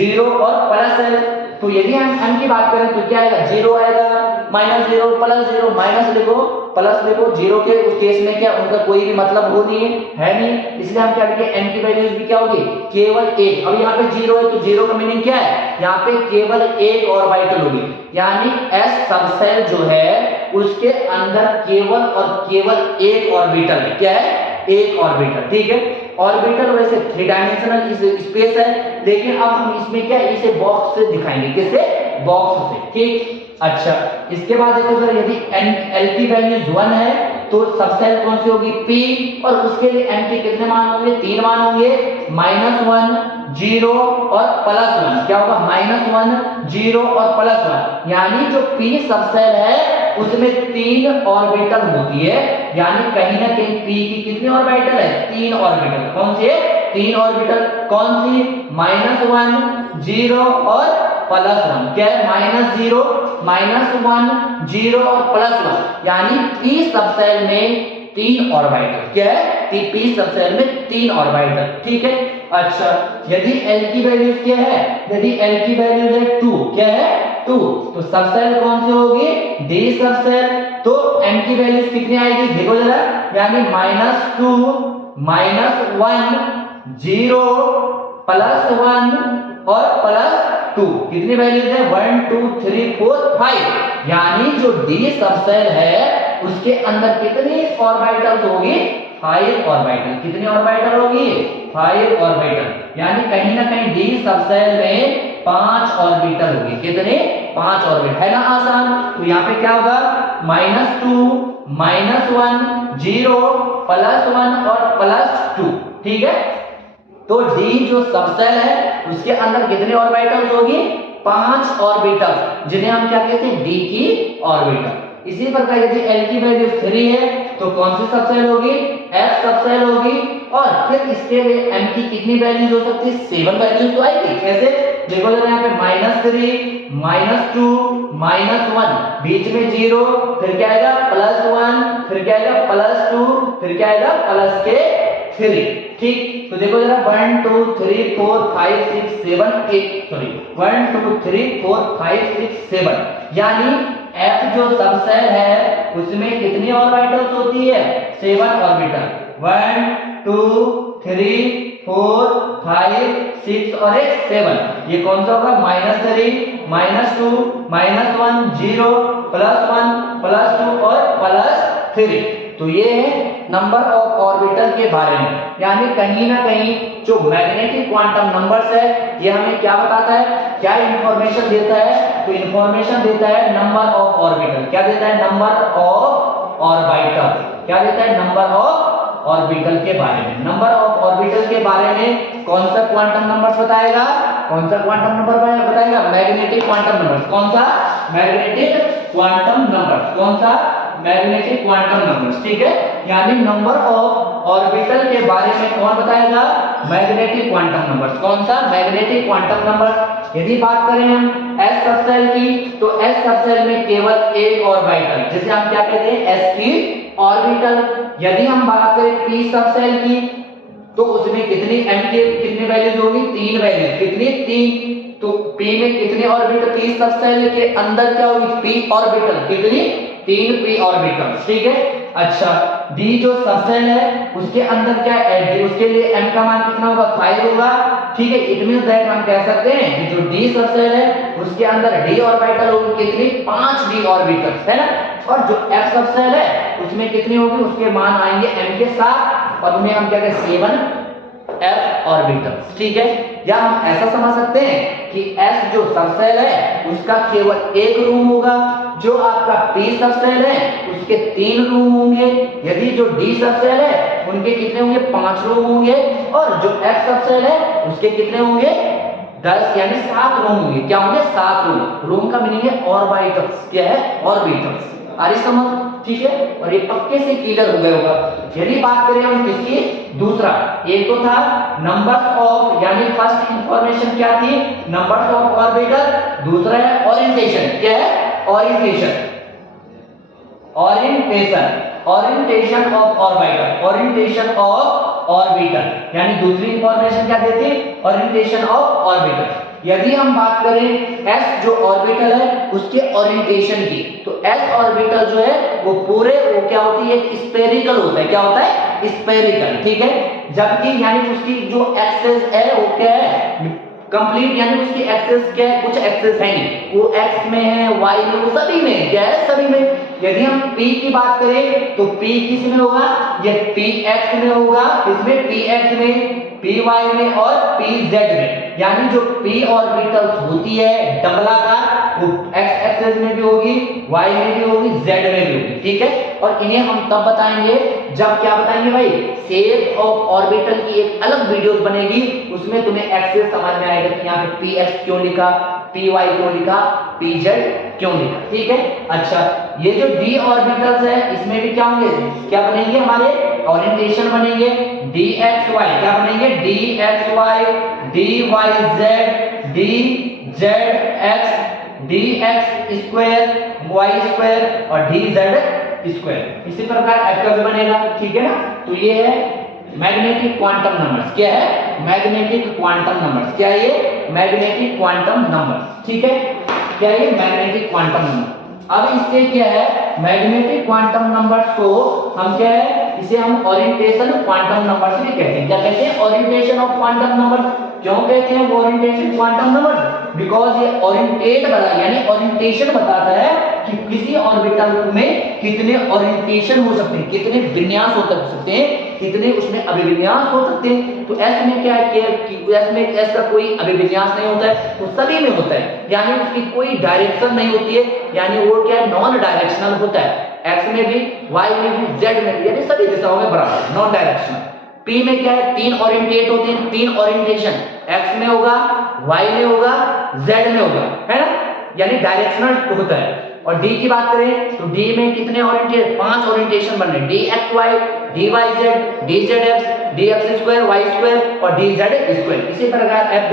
0 और +l। तो यदि हम m की बात करें तो क्या आएगा 0 आएगा, -0 +0 माइनस लिखो प्लस लिखो, 0 के उस केस में क्या उनका कोई भी मतलब हो नहीं है नहीं, इसलिए हम क्या लिखेंगे m की वैल्यूज भी क्या होगी केवल एक। अब यहाँ पे 0 है तो 0 का मीनिंग क्या है, यहाँ पे केवल एक ऑर्बिटल होगी, यानी s सबसेल जो है उसके अंदर केवल और केवल एक ऑर्बिटल है, क्या है एक ऑर्बिटल, ठीक है। ऑर्बिटल वैसे 3 डायमेंशनल स्पेस है, लेकिन अब हम इसमें क्या इसे बॉक्स से दिखाएंगे, किससे बॉक्स से, ठीक। अच्छा, इसके बाद देखो सर, यदि l की वैल्यू 1 है तो सबसेल कौन सी होगी p, और उसके लिए m के कितने मान होंगे 3 मान होंगे, -1 0 और +1, क्या होगा -1 0 और +1, यानी जो p सबसेल है उसमें 3 ऑर्बिटल होती है, यानी कहीं ना कहीं p की कितनी ऑर्बिटल है 3 ऑर्बिटल, कौन सी है 3 ऑर्बिटल, कौन सी -1 0 और +1, क्या है -0 -1 0 और +1, यानी p सबसेल में 3 ऑर्बिटल, क्या है p सबसेल में 3 ऑर्बिटल, ठीक है। अच्छा, यदि l की वैल्यू क्या है, यदि l की वैल्यू है 2, क्या है 2, तो सबसेल कौन सी होगी d सबसेल, तो m की वैल्यू कितनी आएगी देखो जरा, यानी -2 -1 0 +1 और +2, कितनी वैल्यूज है 1 2 3 4 5, यानी जो d सबसेल है उसके अंदर कितनी ऑर्बिटल्स होगी 5 ऑर्बिटल, कितनी ऑर्बिटल होगी 5 ऑर्बिटल, यानी कहीं ना कहीं d सबसेल में 5 ऑर्बिटल होगी, कितने 5 ऑर्बिटल, है ना आसान। तो यहाँ पे क्या होगा -2 -1 0 +1 और +2, ठीक है। तो d जो सबसेल है उसके अंदर कितने ऑर्बिटल्स होगी 5 ऑर्बिटल, जिन्हें हम क्या कहते हैं d की ऑर्बिटल। इसी प्रकार यदि l की वैल्यू 3 है तो कौन सी सबसेल होगी s सबसेल होगी, और फिर इसके लिए m की कितनी वैल्यूज हो सकती है 7 वैल्यूज तो आएगी, कैसे देखो जरा, यहाँ पे -3 -2 -1 बीच में 0, फिर क्या आएगा +1, फिर क्या आएगा +2, फिर क्या आएगा +3, ठीक। तो देखो जरा 1 2 3 4 5 6 7 8 सॉरी 1 2 3 4 5 6 7, यानी f जो सबसेल है उसमें कितनी ऑर्बिटल्स होती है 7 ऑर्बिटल, 1 2 3 4 5 6 और 7, ये कौन सा होगा -3 -2 -1 0 +1 +2 और +3। तो ये है नंबर ऑफ ऑर्बिटल के बारे में, यानी कहीं ना कहीं जो मैग्नेटिक क्वांटम नंबर्स है ये हमें क्या बताता है, क्या इंफॉर्मेशन देता है, तो इंफॉर्मेशन देता है नंबर ऑफ ऑर्बिटल, क्या देता है नंबर ऑफ ऑर्बिटल, क्या देता है नंबर ऑफ ऑर्बिटल के बारे में। नंबर ऑफ ऑर्बिटल के बारे में कौन सा क्वांटम नंबर्स बताएगा, कौन सा क्वांटम नंबर बताएगा मैग्नेटिक क्वांटम नंबर्स, कौन सा मैग्नेटिक क्वांटम नंबर्स, कौन सा मैग्नेटिक क्वांटम नंबर्स, ठीक है। यानी नंबर ऑफ ऑर्बिटल के बारे में कौन बताएगा? Magnetic quantum numbers. कौन सा? Magnetic quantum number. यदि बात करें हम s सबसेल की, तो s सबसेल में केवल एक ऑर्बिटल, जिसे हम क्या कहते हैं? sp orbital. यदि हम बात करें p सबसेल की, तो उसमें कितनी m के कितनी वैल्यूज होगी? 3 वैल्यूज। कितनी? 3। तो p में कितने ऑर्बिटल? p सबसेल के अंदर क्या होगी? p orbital. कितनी? 3 p ऑर्बिटल, ठीक है। अच्छा, d जो सबसेल है उसके अंदर क्या है? उसके लिए m का मान कितना होगा? 5 होगा, ठीक है। इट मींस दैट हम कह सकते हैं कि जो d सबसेल है उसके अंदर d ऑर्बिटल होगी। कितनी? 5 d ऑर्बिटल्स, है ना। और जो f सबसेल है उसमें कितनी होगी? उसके मान आएंगे m के साथ, और उन्हें हम क्या कहते हैं? 7 f ऑर्बिटल्स, ठीक है। या हम ऐसा समझ सकते हैं कि s जो सबसेल है उसका केवल एक रूम होगा, जो आपका p सबसेल है उसके 3 रूम होंगे। यदि जो d सबसेल है उनके कितने होंगे? 5 रूम होंगे। और जो f सबसेल है उसके कितने होंगे? 10 यानी 7 रूम होंगे। क्या होंगे? 7 रूम। रूम का मीनिंग है ऑर्बिटल्स। क्या है? ऑर्बिटल्स। आ रही समझ, ठीक है। और ये पक्के से क्लियर हो गया होगा। यदि बात करें हम किसकी? दूसरा, एक तो था नंबर्स ऑफ, यानी फर्स्ट इंफॉर्मेशन क्या थी? Numbers of orbital. दूसरा है ओरिएंटेशन। क्या है? Orientation. Orientation, orientation of orbital, orientation of orbital. यानी दूसरी इंफॉर्मेशन क्या देती? Orientation of orbital. यदि हम बात करें s जो ऑर्बिटल है उसके ओरिएंटेशन की, तो s ऑर्बिटल जो है वो पूरे वो क्या होती है? एक स्फेरिकल होता है। क्या होता है? स्फेरिकल, ठीक है। जबकि यानी उसकी जो एक्सेस है वो क्या है? कंप्लीट, यानी उसकी एक्सेस क्या है? कुछ एक्सेस है नहीं, वो x में है, y में, वो सभी में। क्या है? सभी में। यदि हम p की बात करें तो p किस में होगा? ये px में होगा, इसमें px में, py में और pz में। यानी जो p ऑर्बिटल्स होती है डबलाकार, वो x एक्सिस में भी होगी, y में भी होगी, z में भी होगी, ठीक है। और इन्हें हम तब बताएंगे जब क्या बताएंगे भाई? शेप ऑफ ऑर्बिटल की एक अलग वीडियोस बनेगी, उसमें तुम्हें एक्सिस समझ में आएगा कि यहाँ पे px क्यों लिखा, py क्यों लिखा, pz क्यों लिखा, ठीक है। अच्छा, ये जो d ऑर्बिटल्स है इसमें भी क्या होंगे? क्या बनेंगे? हमारे ओरिएंटेशन बनेंगे। dxy क्या बनेंगे? dxy, dyz, dzx, dx square, y square और dz स्क्वायर। इसी प्रकार f का भी बनेगा, ठीक है ना। तो ये है मैग्नेटिक क्वांटम नंबर्स। क्या है? Magnetic quantum numbers. क्या है ये? मैग्नेटिक क्वांटम नंबर्स, ठीक है। क्या है ये? Magnetic quantum number. अब इससे क्या है? मैग्नेटिक क्वांटम नंबर्स को हम क्या है? इसे हम ओरिएंटेशन क्वांटम नंबर्स भी कहते हैं। क्या कहते हैं? Orientation of quantum number. क्यों कहते हैं ओरिएंटेशन क्वांटम नंबर? बिकॉज ये ओरिएंटेट बता, यानी ओरिएंटेशन बताता है कि किसी ऑर्बिटल में कितने ओरिएंटेशन हो सकते हैं, कितने विन्यास हो सकते हैं, कितने उसमें अभिविन्यास हो सकते हैं। तो s में क्या है कि s में s का कोई अभिविन्यास नहीं होता है, तो सभी में होता है, यानी उसकी कोई डायरेक्शन नहीं होती है, यानी वो क्या है? नॉन डायरेक्शनल होता है। x में भी, y में भी, z में भी, यानी सभी दिशाओं में बराबर, नॉन डायरेक्शनल। p में क्या है? 3 ओरिएंटेट होते हैं, 3 ओरिएंटेशन, x में होगा, y में होगा, z में होगा, है ना, यानी डायरेक्शनल होता है। और d की बात करें तो d में कितने ओरिएंटेट? 5 ओरिएंटेशन बन रहे, dxy, dyz, dzx, dx square, y square और dz स्क्वायर। इसी प्रकार f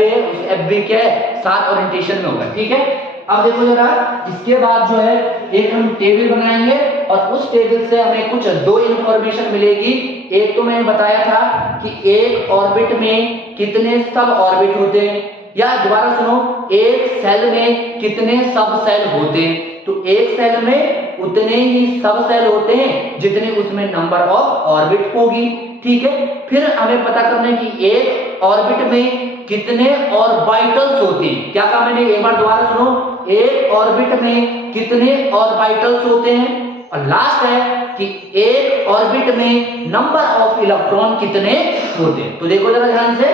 भी क्या है? 7 ओरिएंटेशन में होगा, ठीक है। अब देखो जरा, इसके बाद जो है एक हम टेबल बनाएंगे और उस टेबल से हमें कुछ 2 इंफॉर्मेशन मिलेगी। एक तो मैंने बताया था कि एक ऑर्बिट में कितने सब ऑर्बिट होते हैं, या दोबारा सुनो, एक सेल में कितने सब सेल होते हैं। तो एक सेल में उतने ही सब सेल होते हैं जितने उसमें नंबर ऑफ ऑर्बिट होगी, ठीक है। फिर हमें पता करना है कि एक ऑर्बिट में कितने ऑर्बिटल्स होते हैं। क्या कहा मैंने? एक बार दोबारा सुनो, एक ऑर्बिट में कितने ऑर्बिटल्स होते हैं। और लास्ट है कि एक ऑर्बिट में नंबर ऑफ इलेक्ट्रॉन कितने होते हैं। तो देखो जरा ध्यान से,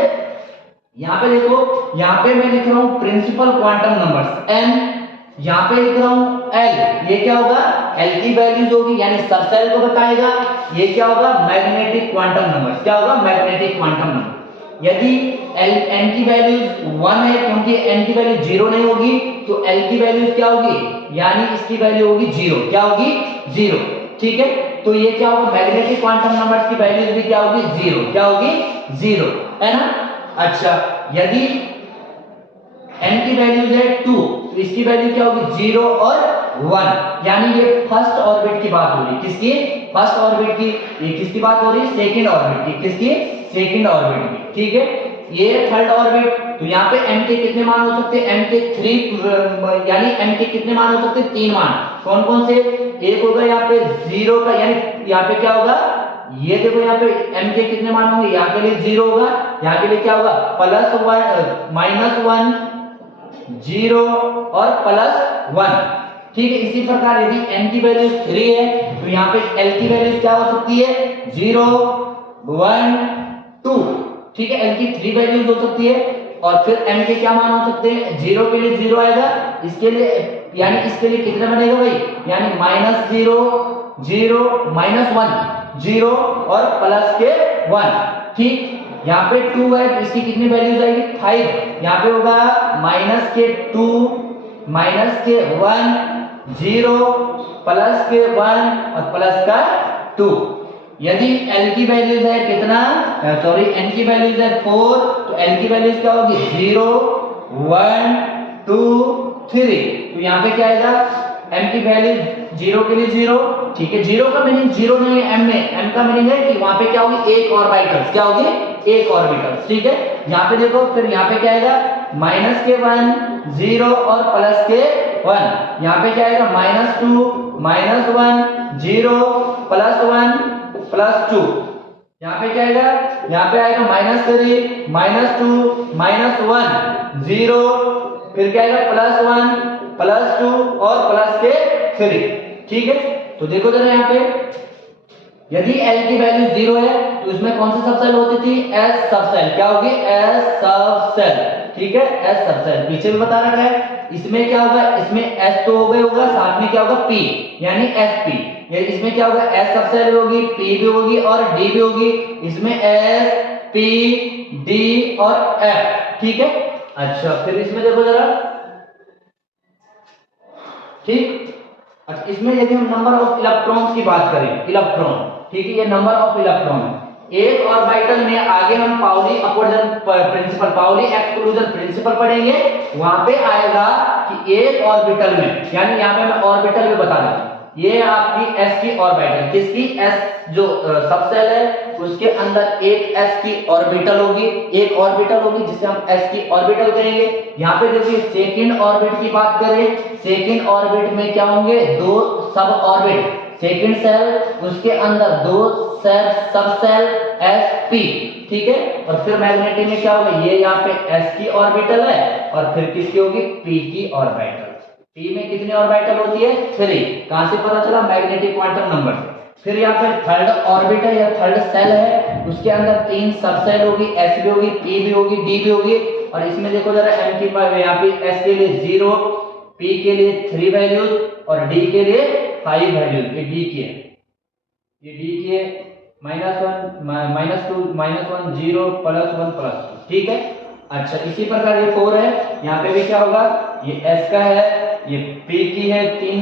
यहाँ पे देखो, यहाँ पे मैं लिख रहा हूं प्रिंसिपल क्वांटम नंबर्स n, यहाँ पे लिख रहा हूं l। ये क्या होगा? l की वैल्यूज होगी, यानी सब सेल को बताएगा। ये क्या होगा? Magnetic quantum number. क्या होगा? Magnetic quantum number. यदि n की वैल्यू 1 है, क्योंकि n की वैल्यू 0 नहीं होगी, तो l की वैल्यू क्या होगी? यानी इसकी वैल्यू होगी 0। क्या होगी? 0। ठीक है। तो ये क्या होगा, मैग्नेटिक क्वांटम नंबर्स की वैल्यूज भी क्या होगी, जीरो, क्या होगी, जीरो, है ना। अच्छा, यदि n की वैल्यूज है 2, तो इसकी वैल्यू क्या होगी, 0 और 1, यानी ये फर्स्ट ऑर्बिट की बात हो रही है, किसकी, फर्स्ट ऑर्बिट की। ये किसकी बात हो रही है, सेकंड ऑर्बिट की, किसकी, सेकंड ऑर्बिट की, ठीक है। ये थर्ड ऑर्बिट, तो यहाँ पे m के कितने मान हो सकते हैं, m के 3, यानी m के कितने मान हो सकते हैं, 3 मान। कौन कौन से, एक होगा यहाँ पे 0 का, यानी यहाँ पे क्या होगा, ये देखो यहाँ पे m के कितने मान होंगे, यहाँ के लिए 0 होगा, यहाँ के लिए क्या होगा, +1 -1 0 और +1, ठीक है। इसी प्रकार यदि n की वैल्यू 3 है, तो यहाँ पे l की वैल्यू क्या हो सकती है, 0 1 2, ठीक है। l की 3 वैल्यूज हो सकती है, और फिर m के क्या मान हो सकते हैं, 0 के लिए 0 आएगा, इसके लिए, यानी इसके लिए कितना बनेगा भाई, यानी -0 0 -1 0 और +1, ठीक। यहाँ पे 2 है, तो इसकी कितनी वैल्यूज आएगी, 5, यहाँ पे होगा -2 -1 0 +1 और +2। यदि L की वैल्यूज है कितना, सॉरी n की वैल्यूज है 4, तो L की वैल्यूज क्या होगी, 0 1 2 3, तो यहाँ पे क्या आएगा, m की वैल्यू 0 के लिए 0, ठीक है। 0 का मीनिंग 0 नहीं है m में, m का मीनिंग है कि वहां पे क्या होगी, एक ऑर्बिटल्स, क्या होगी, एक ऑर्बिटल्स, ठीक है। यहाँ पे देखो, फिर यहाँ पे क्या आएगा, -1 0 और +1, यहाँ पे क्या आएगा, -2 -1 0 +1 +2, यहाँ पे क्या आएगा, यहाँ पे आएगा -3 -2 -1 0, फिर क्या आएगा, +1 +2 और +3, ठीक है। तो देखो जरा यहाँ पे, यदि L की वैल्यू 0 है, तो इसमें कौन सी सबसेल होती थी, S सबसेल, क्या होगी, S सबसेल, ठीक है, S सबसेल, पीछे भी बता रखा है। इसमें क्या होगा, इसमें S तो हो गए होगा, साथ में क्या होगा, P, यानी SP, ये इसमें क्या होगा, S सबसेल होगी, P भी होगी और D भी होगी, इसमें S P D और F, ठीक है। अच्छा, फिर इसमें देखो जरा, ठीक। अच्छा, इसमें यदि हम नंबर ऑफ इलेक्ट्रॉन्स की बात करें, इलेक्ट्रॉन, ठीक है, ये नंबर ऑफ इलेक्ट्रॉन है। एक ऑर्बिटल में आगे हम पाउली अपवर्जन प्रिंसिपल, पाउली एक्सक्लूजन प्रिंसिपल पढ़ेंगे, वहां पे आएगा कि एक ऑर्बिटल में, यानी यहाँ पे मैं ऑर्बिटल में बता देता हूं, ये आपकी s की ऑर्बिटल, किसकी, s जो सबसेल है उसके अंदर एक s की ऑर्बिटल होगी, एक ऑर्बिटल होगी जिसे हम s की ऑर्बिटल कहेंगे। यहाँ पे देखिए सेकंड ऑर्बिट की बात करें, सेकंड ऑर्बिट में क्या होंगे, दो सब ऑर्बिट, सेकंड सेल, उसके अंदर दो सेल सब सेल sp, ठीक है। और फिर मैग्नेटिक में क्या होगा, ये यहाँ पे s की ऑर्बिटल है और फिर किसकी होगी, p की ऑर्बिटल। p में कितनी ऑर्बिटल होती है, 3, कहां से पता चला, मैग्नेटिक क्वांटम नंबर से। फिर यहाँ पे थर्ड ऑर्बिटल या थर्ड सेल है, उसके अंदर 3 सबसेल होगी, s भी होगी, p भी होगी, d भी होगी, और इसमें देखो जरा m की यहाँ पे s के लिए 0, p के लिए 3 वैल्यूज और d के लिए 5 वैल्यूज, ये d की है, ये d की है, -1 -2 -1 0 +1 +2, ठीक है। अच्छा, इसी प्रकार ये 4 है, यहाँ पे भी क्या होगा, ये s का है, ये p की है 3,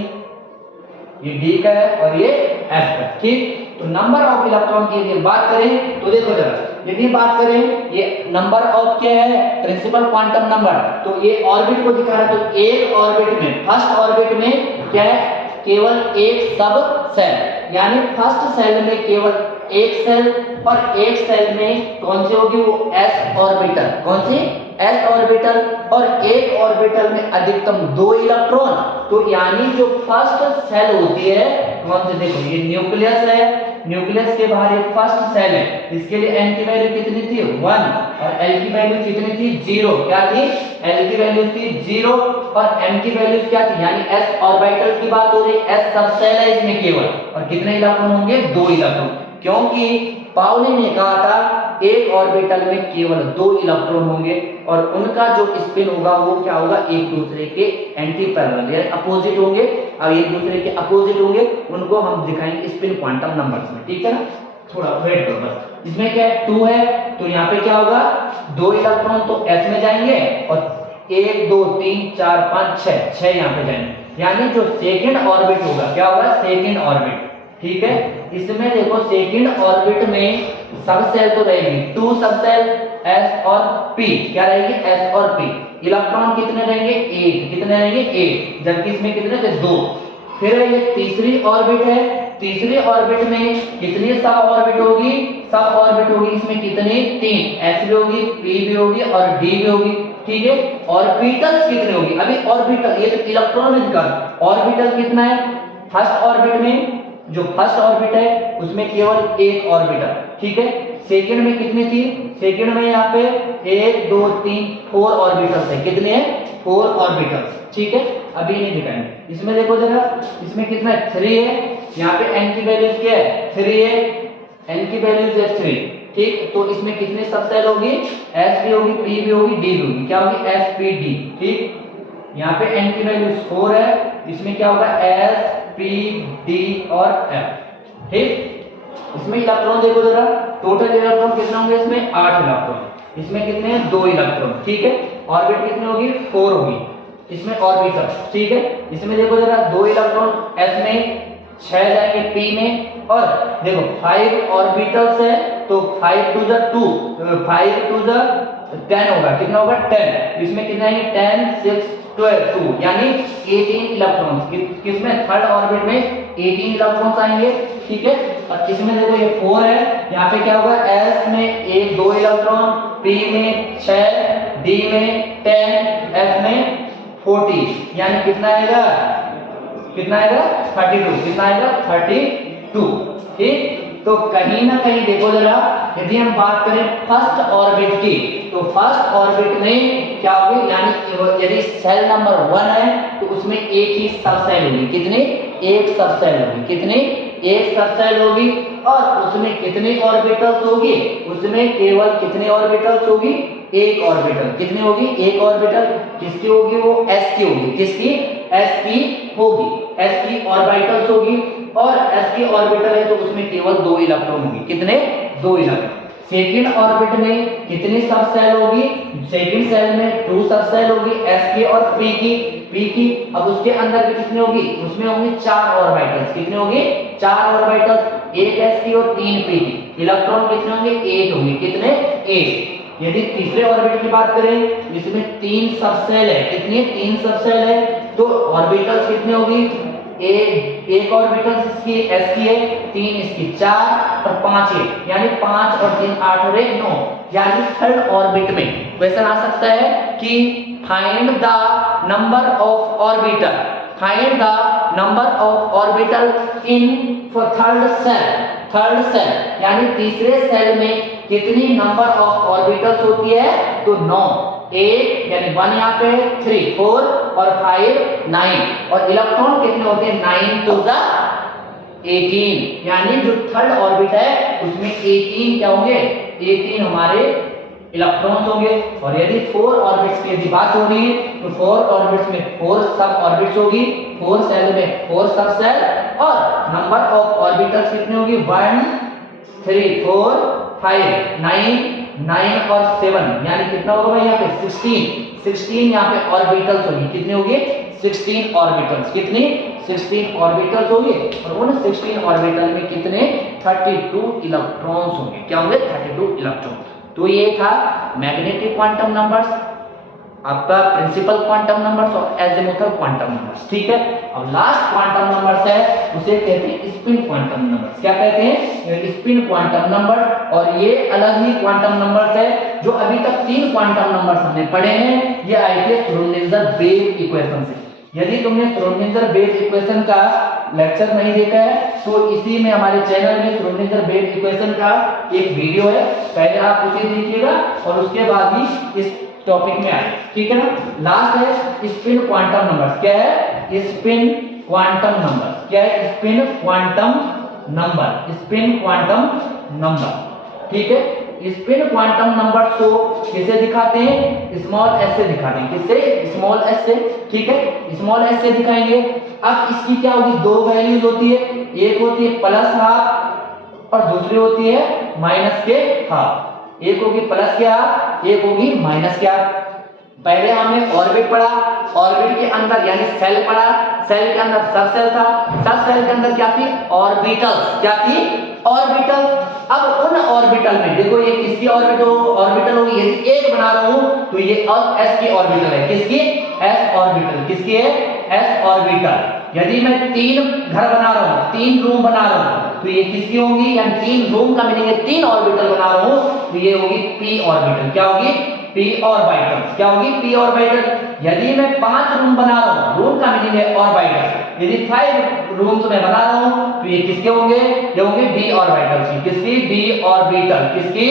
ये d का है और ये f का, ठीक। तो नंबर ऑफ इलेक्ट्रॉन की यदि बात करें तो देखो जरा, यदि बात करें ये नंबर ऑफ क्या है, प्रिंसिपल क्वांटम नंबर, तो ये ऑर्बिट को दिखा रहा है, तो एक ऑर्बिट में, फर्स्ट ऑर्बिट में क्या है, केवल एक सब सेल, यानी फर्स्ट सेल में केवल एक सेल, और एक सेल में कौन सी होगी, वो s ऑर्बिटल, कौन सी, s ऑर्बिटल, और एक ऑर्बिटल में अधिकतम 2 इलेक्ट्रॉन। तो यानी जो फर्स्ट सेल होती है, कौन सी, देखो ये न्यूक्लियस है, न्यूक्लियस के बाहर ये फर्स्ट सेल है, इसके लिए n की वैल्यू कितनी थी, 1, और l की वैल्यू कितनी थी, 0, क्या थी, l की वैल्यू थी 0 और m की वैल्यू क्या थी, यानी s ऑर्बिटल की बात हो रही है, s सब सेल है इसमें केवल, और कितने इलेक्ट्रॉन होंगे, 2 इलेक्ट्रॉन, क्योंकि पाउली ने कहा था एक ऑर्बिटल में केवल 2 इलेक्ट्रॉन होंगे और उनका जो स्पिन होगा वो क्या होगा, एक दूसरे के एंटी पैरेलल यानी अपोजिट होंगे, अब एक दूसरे के अपोजिट होंगे, उनको हम दिखाएंगे स्पिन क्वांटम नंबर्स में, ठीक है ना। थोड़ा वेट करो बस। इसमें क्या है, 2 है, तो यहाँ पे क्या होगा, 2 इलेक्ट्रॉन तो s में जाएंगे और 1 2 3 4 5 6 यहाँ पे जाएंगे, यानी जो सेकंड ऑर्बिट होगा क्या होगा, सेकंड ऑर्बिट, ठीक है। इसमें देखो सेकंड ऑर्बिट में सब सेल तो रहेगी 2 सब सेल s और p, क्या रहेगी s और p। इलेक्ट्रॉन कितने रहेंगे 8, कितने रहेंगे 8, जबकि इसमें कितने थे 2। फिर ये तीसरी ऑर्बिट है, तीसरी ऑर्बिट में कितनी सब ऑर्बिट होगी, सब ऑर्बिट होगी इसमें कितनी 3, s भी होगी p भी होगी और d भी होगी, ठीक है। ऑर्बिटल्स कितने होगी, अभी ऑर्बिटल ये तो इलेक्ट्रॉन में निकाल, ऑर्बिटल कितना है, फर्स्ट ऑर्बिट में जो फर्स्ट ऑर्बिट है उसमें केवल एक ऑर्बिटल, ठीक है। सेकंड में कितनी थी, सेकंड में यहाँ पे 1 2 3 4 ऑर्बिटल्स है, कितने हैं 4 ऑर्बिटल्स, ठीक है। अभी नहीं दिखाएंगे, इसमें देखो जरा, इसमें कितना है 3 है, यहाँ पे n की वैल्यूज क्या है 3 है, n की वैल्यूज है 3, ठीक। तो इसमें कितने सब सेल होगी, s भी होगी p भी होगी d भी होगी, क्या होगी s p d, ठीक। यहाँ पे n की वैल्यूज 4 है, इसमें क्या होगा s p d और f, ठीक। इसमें इलेक्ट्रॉन देखो जरा, टोटल इलेक्ट्रॉन कितने होंगे, इसमें 8 इलेक्ट्रॉन, इसमें कितने हैं 2 इलेक्ट्रॉन, ठीक है। ऑर्बिट कितनी होगी 4 होगी, इसमें ऑर्बिटल, ठीक है। इसमें देखो जरा 2 इलेक्ट्रॉन s में, 6 जाएंगे p में, और देखो 5 ऑर्बिटल्स है तो 5 टू द 2, 5 टू द 10 होगा, कितना होगा 10, इसमें कितने आएंगे 10 6 12 2, यानी 18 इलेक्ट्रॉन्स, किसमें थर्ड ऑर्बिट में 18 इलेक्ट्रॉन्स आएंगे, ठीक है। और इसमें देखो ये 4 है, यहाँ पे क्या होगा s में 1 2 इलेक्ट्रॉन, p में 6, d में 10, f में 40, यानी कितना आएगा, कितना आएगा 32, कितना आएगा 32, ठीक। तो कहीं ना कहीं देखो जरा, यदि हम बात करें फर्स्ट ऑर्बिट की, तो फर्स्ट ऑर्बिट में क्या होगी, यानी यदि सेल नंबर 1 है तो उसमें एक ही सब सेल होगी, कितनी एक सब सेल होगी, कितनी एक सब सेल होगी, और उसमें कितने ऑर्बिटल्स होगी, उसमें केवल कितने ऑर्बिटल्स होगी, एक ऑर्बिटल, कितनी होगी एक ऑर्बिटल, किसकी होगी वो s की होगी, किसकी s की होगी, s की ऑर्बिटल्स होगी, और s की ऑर्बिटल है तो उसमें केवल 2 इलेक्ट्रॉन होगी, कितने 2 इलेक्ट्रॉन। सेकंड ऑर्बिट में कितनी सब सेल होगी, सेकंड सेल में 2 सब सेल होगी, s की और p की, अब उसके अंदर भी कितनी होगी, उसमें होंगी 4 ऑर्बिटल्स, कितने होंगे 4 ऑर्बिटल्स, एक s की और 3 p की, इलेक्ट्रॉन कितने होंगे 8 होंगे, कितने 8। यदि तीसरे ऑर्बिट की बात करें, इसमें 3 सब सेल है, कितने 3 सब सेल है, तो ऑर्बिटल्स कितने होगी, एक ऑर्बिटल इसकी s की है, 3 इसकी 4 और 5 है, यानी 5 और 3 8 और 1 9, यानी थर्ड ऑर्बिट में क्वेश्चन आ सकता है कि find the number of orbital, find the number of orbital in for third shell, यानी तीसरे सेल में कितनी नंबर ऑफ ऑर्बिटल्स होती है, तो 9, 8 यानी 1 यहाँ पे 3 4 और 5 9, और इलेक्ट्रॉन कितने होते हैं 9 टू द 18, यानी जो थर्ड ऑर्बिट है उसमें 18 क्या होंगे, 18 हमारे इलेक्ट्रॉन्स होंगे। और यदि 4 ऑर्बिट्स की यदि बात हो रही है तो 4 ऑर्बिट्स में 4 सब ऑर्बिट्स होगी, 4 सेल में 4 सब सेल, और नंबर ऑफ ऑर्बिटल्स कितनी होगी 1 3 4 5 9 और 7, यानी कितना होगा यहाँ पे 16 यहाँ पे ऑर्बिटल्स होगी, कितनी होगी 16 ऑर्बिटल्स, कितनी 16 ऑर्बिटल्स होगी, और उन 16 ऑर्बिटल में कितने 32 इलेक्ट्रॉन्स होंगे, क्या होंगे 32 इलेक्ट्रॉन। तो ये था मैग्नेटिक क्वांटम नंबर्स, आपका प्रिंसिपल क्वांटम नंबर्स और एजिमुथल क्वांटम नंबर्स, ठीक है। अब लास्ट क्वांटम नंबर्स है उसे कहते हैं स्पिन क्वांटम नंबर्स, क्या कहते हैं स्पिन क्वांटम नंबर, और ये अलग ही क्वांटम नंबर्स है। जो अभी तक 3 क्वांटम नंबर्स हमने पढ़े हैं ये आए थे श्रोडिंगर वेव इक्वेशन से। यदि तुमने श्रोडिंगर वेव इक्वेशन का लेक्चर नहीं देखा है तो इसी में हमारे चैनल में श्रोडिंगर वेव इक्वेशन का एक वीडियो है, पहले आप उसे देखिएगा और उसके बाद ही इस टॉपिक में आए, ठीक है ना। लास्ट है स्पिन क्वांटम नंबर्स, क्या है स्पिन क्वांटम नंबर, क्या है spin quantum number, spin quantum number, ठीक है। स्पिन क्वांटम नंबर को किसे दिखाते हैं, स्मॉल एस से दिखाते हैं, किससे स्मॉल एस से, ठीक है स्मॉल एस से दिखाएंगे। अब इसकी क्या होगी, 2 वैल्यूज होती है, एक होती है +½ और दूसरी होती है -½ एक होगी प्लस क्या, एक होगी माइनस क्या, पहले हमने ऑर्बिट पढ़ा, ऑर्बिट के अंदर यानी सेल पढ़ा, सेल के अंदर सब सेल था, सब सेल के अंदर क्या थी? ऑर्बिटल्स। क्या थी? ऑर्बिटल। अब उन ऑर्बिटल में देखो ये किसकी ऑर्बिटल होगी? यदि एक बना रहा हूं तो ये s की ऑर्बिटल है। किसकी? s orbital. किसकी है? s orbital. यदि मैं 3 घर बना रहा हूं, 3 रूम बना रहा हूं तो ये किसकी होंगी? यानी 3 रूम का मीनिंग है 3 ऑर्बिटल बना रहा हूं तो ये होगी p ऑर्बिटल। क्या होगी? p orbital. क्या होगी? p orbital. यदि मैं 5 रूम बना रहा हूं, रूम का मीनिंग है ऑर्बिटल, यदि 5 रूम्स में बना रहा हूं तो ये किसके होंगे? ये होंगे d ऑर्बिटल। किसकी? d orbital. किसकी?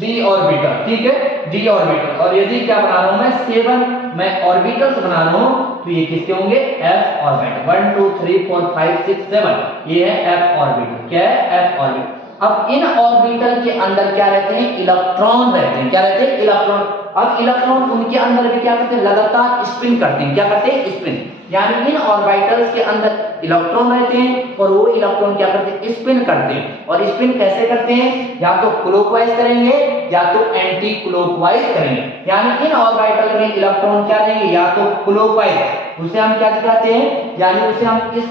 d orbital. ठीक है, d ऑर्बिटल। और यदि क्या बना रहा हूं मैं? 7 मैं ऑर्बिटल्स बना रहा हूं तो ये किसके होंगे? f orbital. 1 2 3 4 5 6 7 ये है f ऑर्बिटल। क्या है? f orbital. अब इन ऑर्बिटल के अंदर क्या रहते हैं? इलेक्ट्रॉन रहते हैं। क्या रहते हैं? इलेक्ट्रॉन। अब इलेक्ट्रॉन उनके अंदर भी क्या करते हैं? लगातार स्पिन करते हैं। क्या करते हैं? स्पिन। यानी इन ऑर्बिटल्स के अंदर इलेक्ट्रॉन रहते हैं और वो इलेक्ट्रॉन क्या करते हैं? स्पिन करते हैं। और स्पिन कैसे करते हैं? या तो क्लॉकवाइज करेंगे या तो एंटी क्लॉकवाइज करेंगे। यानी इन ऑर्बिटल में इलेक्ट्रॉन क्या रहेंगे? या तो क्लॉकवाइज, उसे हम क्या दिखाते हैं? यानी उसे हम इस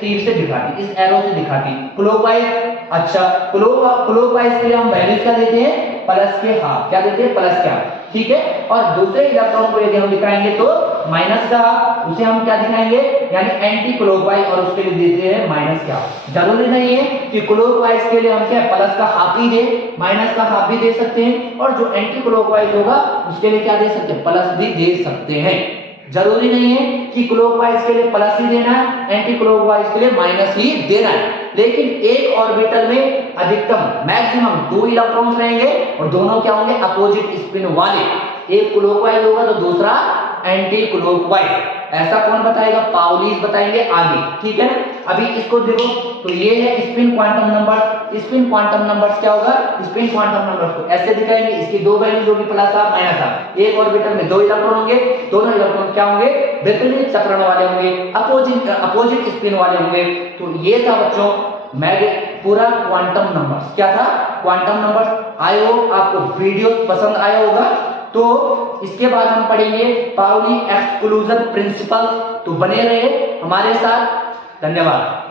तीर से दिखाते हैं, इस एरो से दिखाते हैं, क्लॉकवाइज। अच्छा, क्लॉकवाइज के लिए हम वैल्यूज क्या देते हैं? प्लस के हाफ। क्या देते हैं? प्लस के हाफ। ठीक है। और दूसरे इलेक्ट्रॉन को यदि हम दिखाएंगे तो माइनस का हाफ, उसे हम क्या दिखाएंगे? यानी एंटी क्लॉकवाइज, और उसके लिए देते हैं माइनस का हाफ। जरूरी नहीं है कि क्लॉकवाइज के लिए हम क्या प्लस का हाफ ही दे, माइनस का हाफ भी दे सकते हैं, और जो एंटी क्लॉकवाइज होगा उसके लिए क्या दे सकते हैं? प्लस भी दे सकते हैं। जरूरी नहीं है कि क्लॉकवाइज के लिए प्लस ही देना है, एंटी क्लॉकवाइज के लिए माइनस ही देना है। लेकिन एक ऑर्बिटल में अधिकतम मैक्सिमम 2 इलेक्ट्रॉन्स रहेंगे और दोनों क्या होंगे? अपोजिट स्पिन वाले। एक क्लॉकवाइज होगा तो दूसरा एंटी क्लॉकवाइज। ऐसा कौन बताएगा? पाउलीज बताएंगे आगे। ठीक है ना। अभी इसको देखो तो ये है spin quantum number. Spin quantum numbers क्या होगा? स्पिन क्वांटम नंबर्स को ऐसे दिखाएंगे, इसकी 2 वैल्यूज होगी, प्लस हाफ माइनस हाफ। एक ऑर्बिटल में 2 इलेक्ट्रॉन होंगे, दोनों इलेक्ट्रॉन क्या होंगे? विपरीत चक्रण वाले होंगे, अपोजिट स्पिन वाले होंगे। तो ये था बच्चों पूरा क्वांटम नंबर्स। क्या था? Quantum numbers. आई होप आपको वीडियो पसंद आया होगा। तो इसके बाद हम पढ़ेंगे पाउली एक्सक्लूजन प्रिंसिपल। तो बने रहे हमारे साथ। धन्यवाद।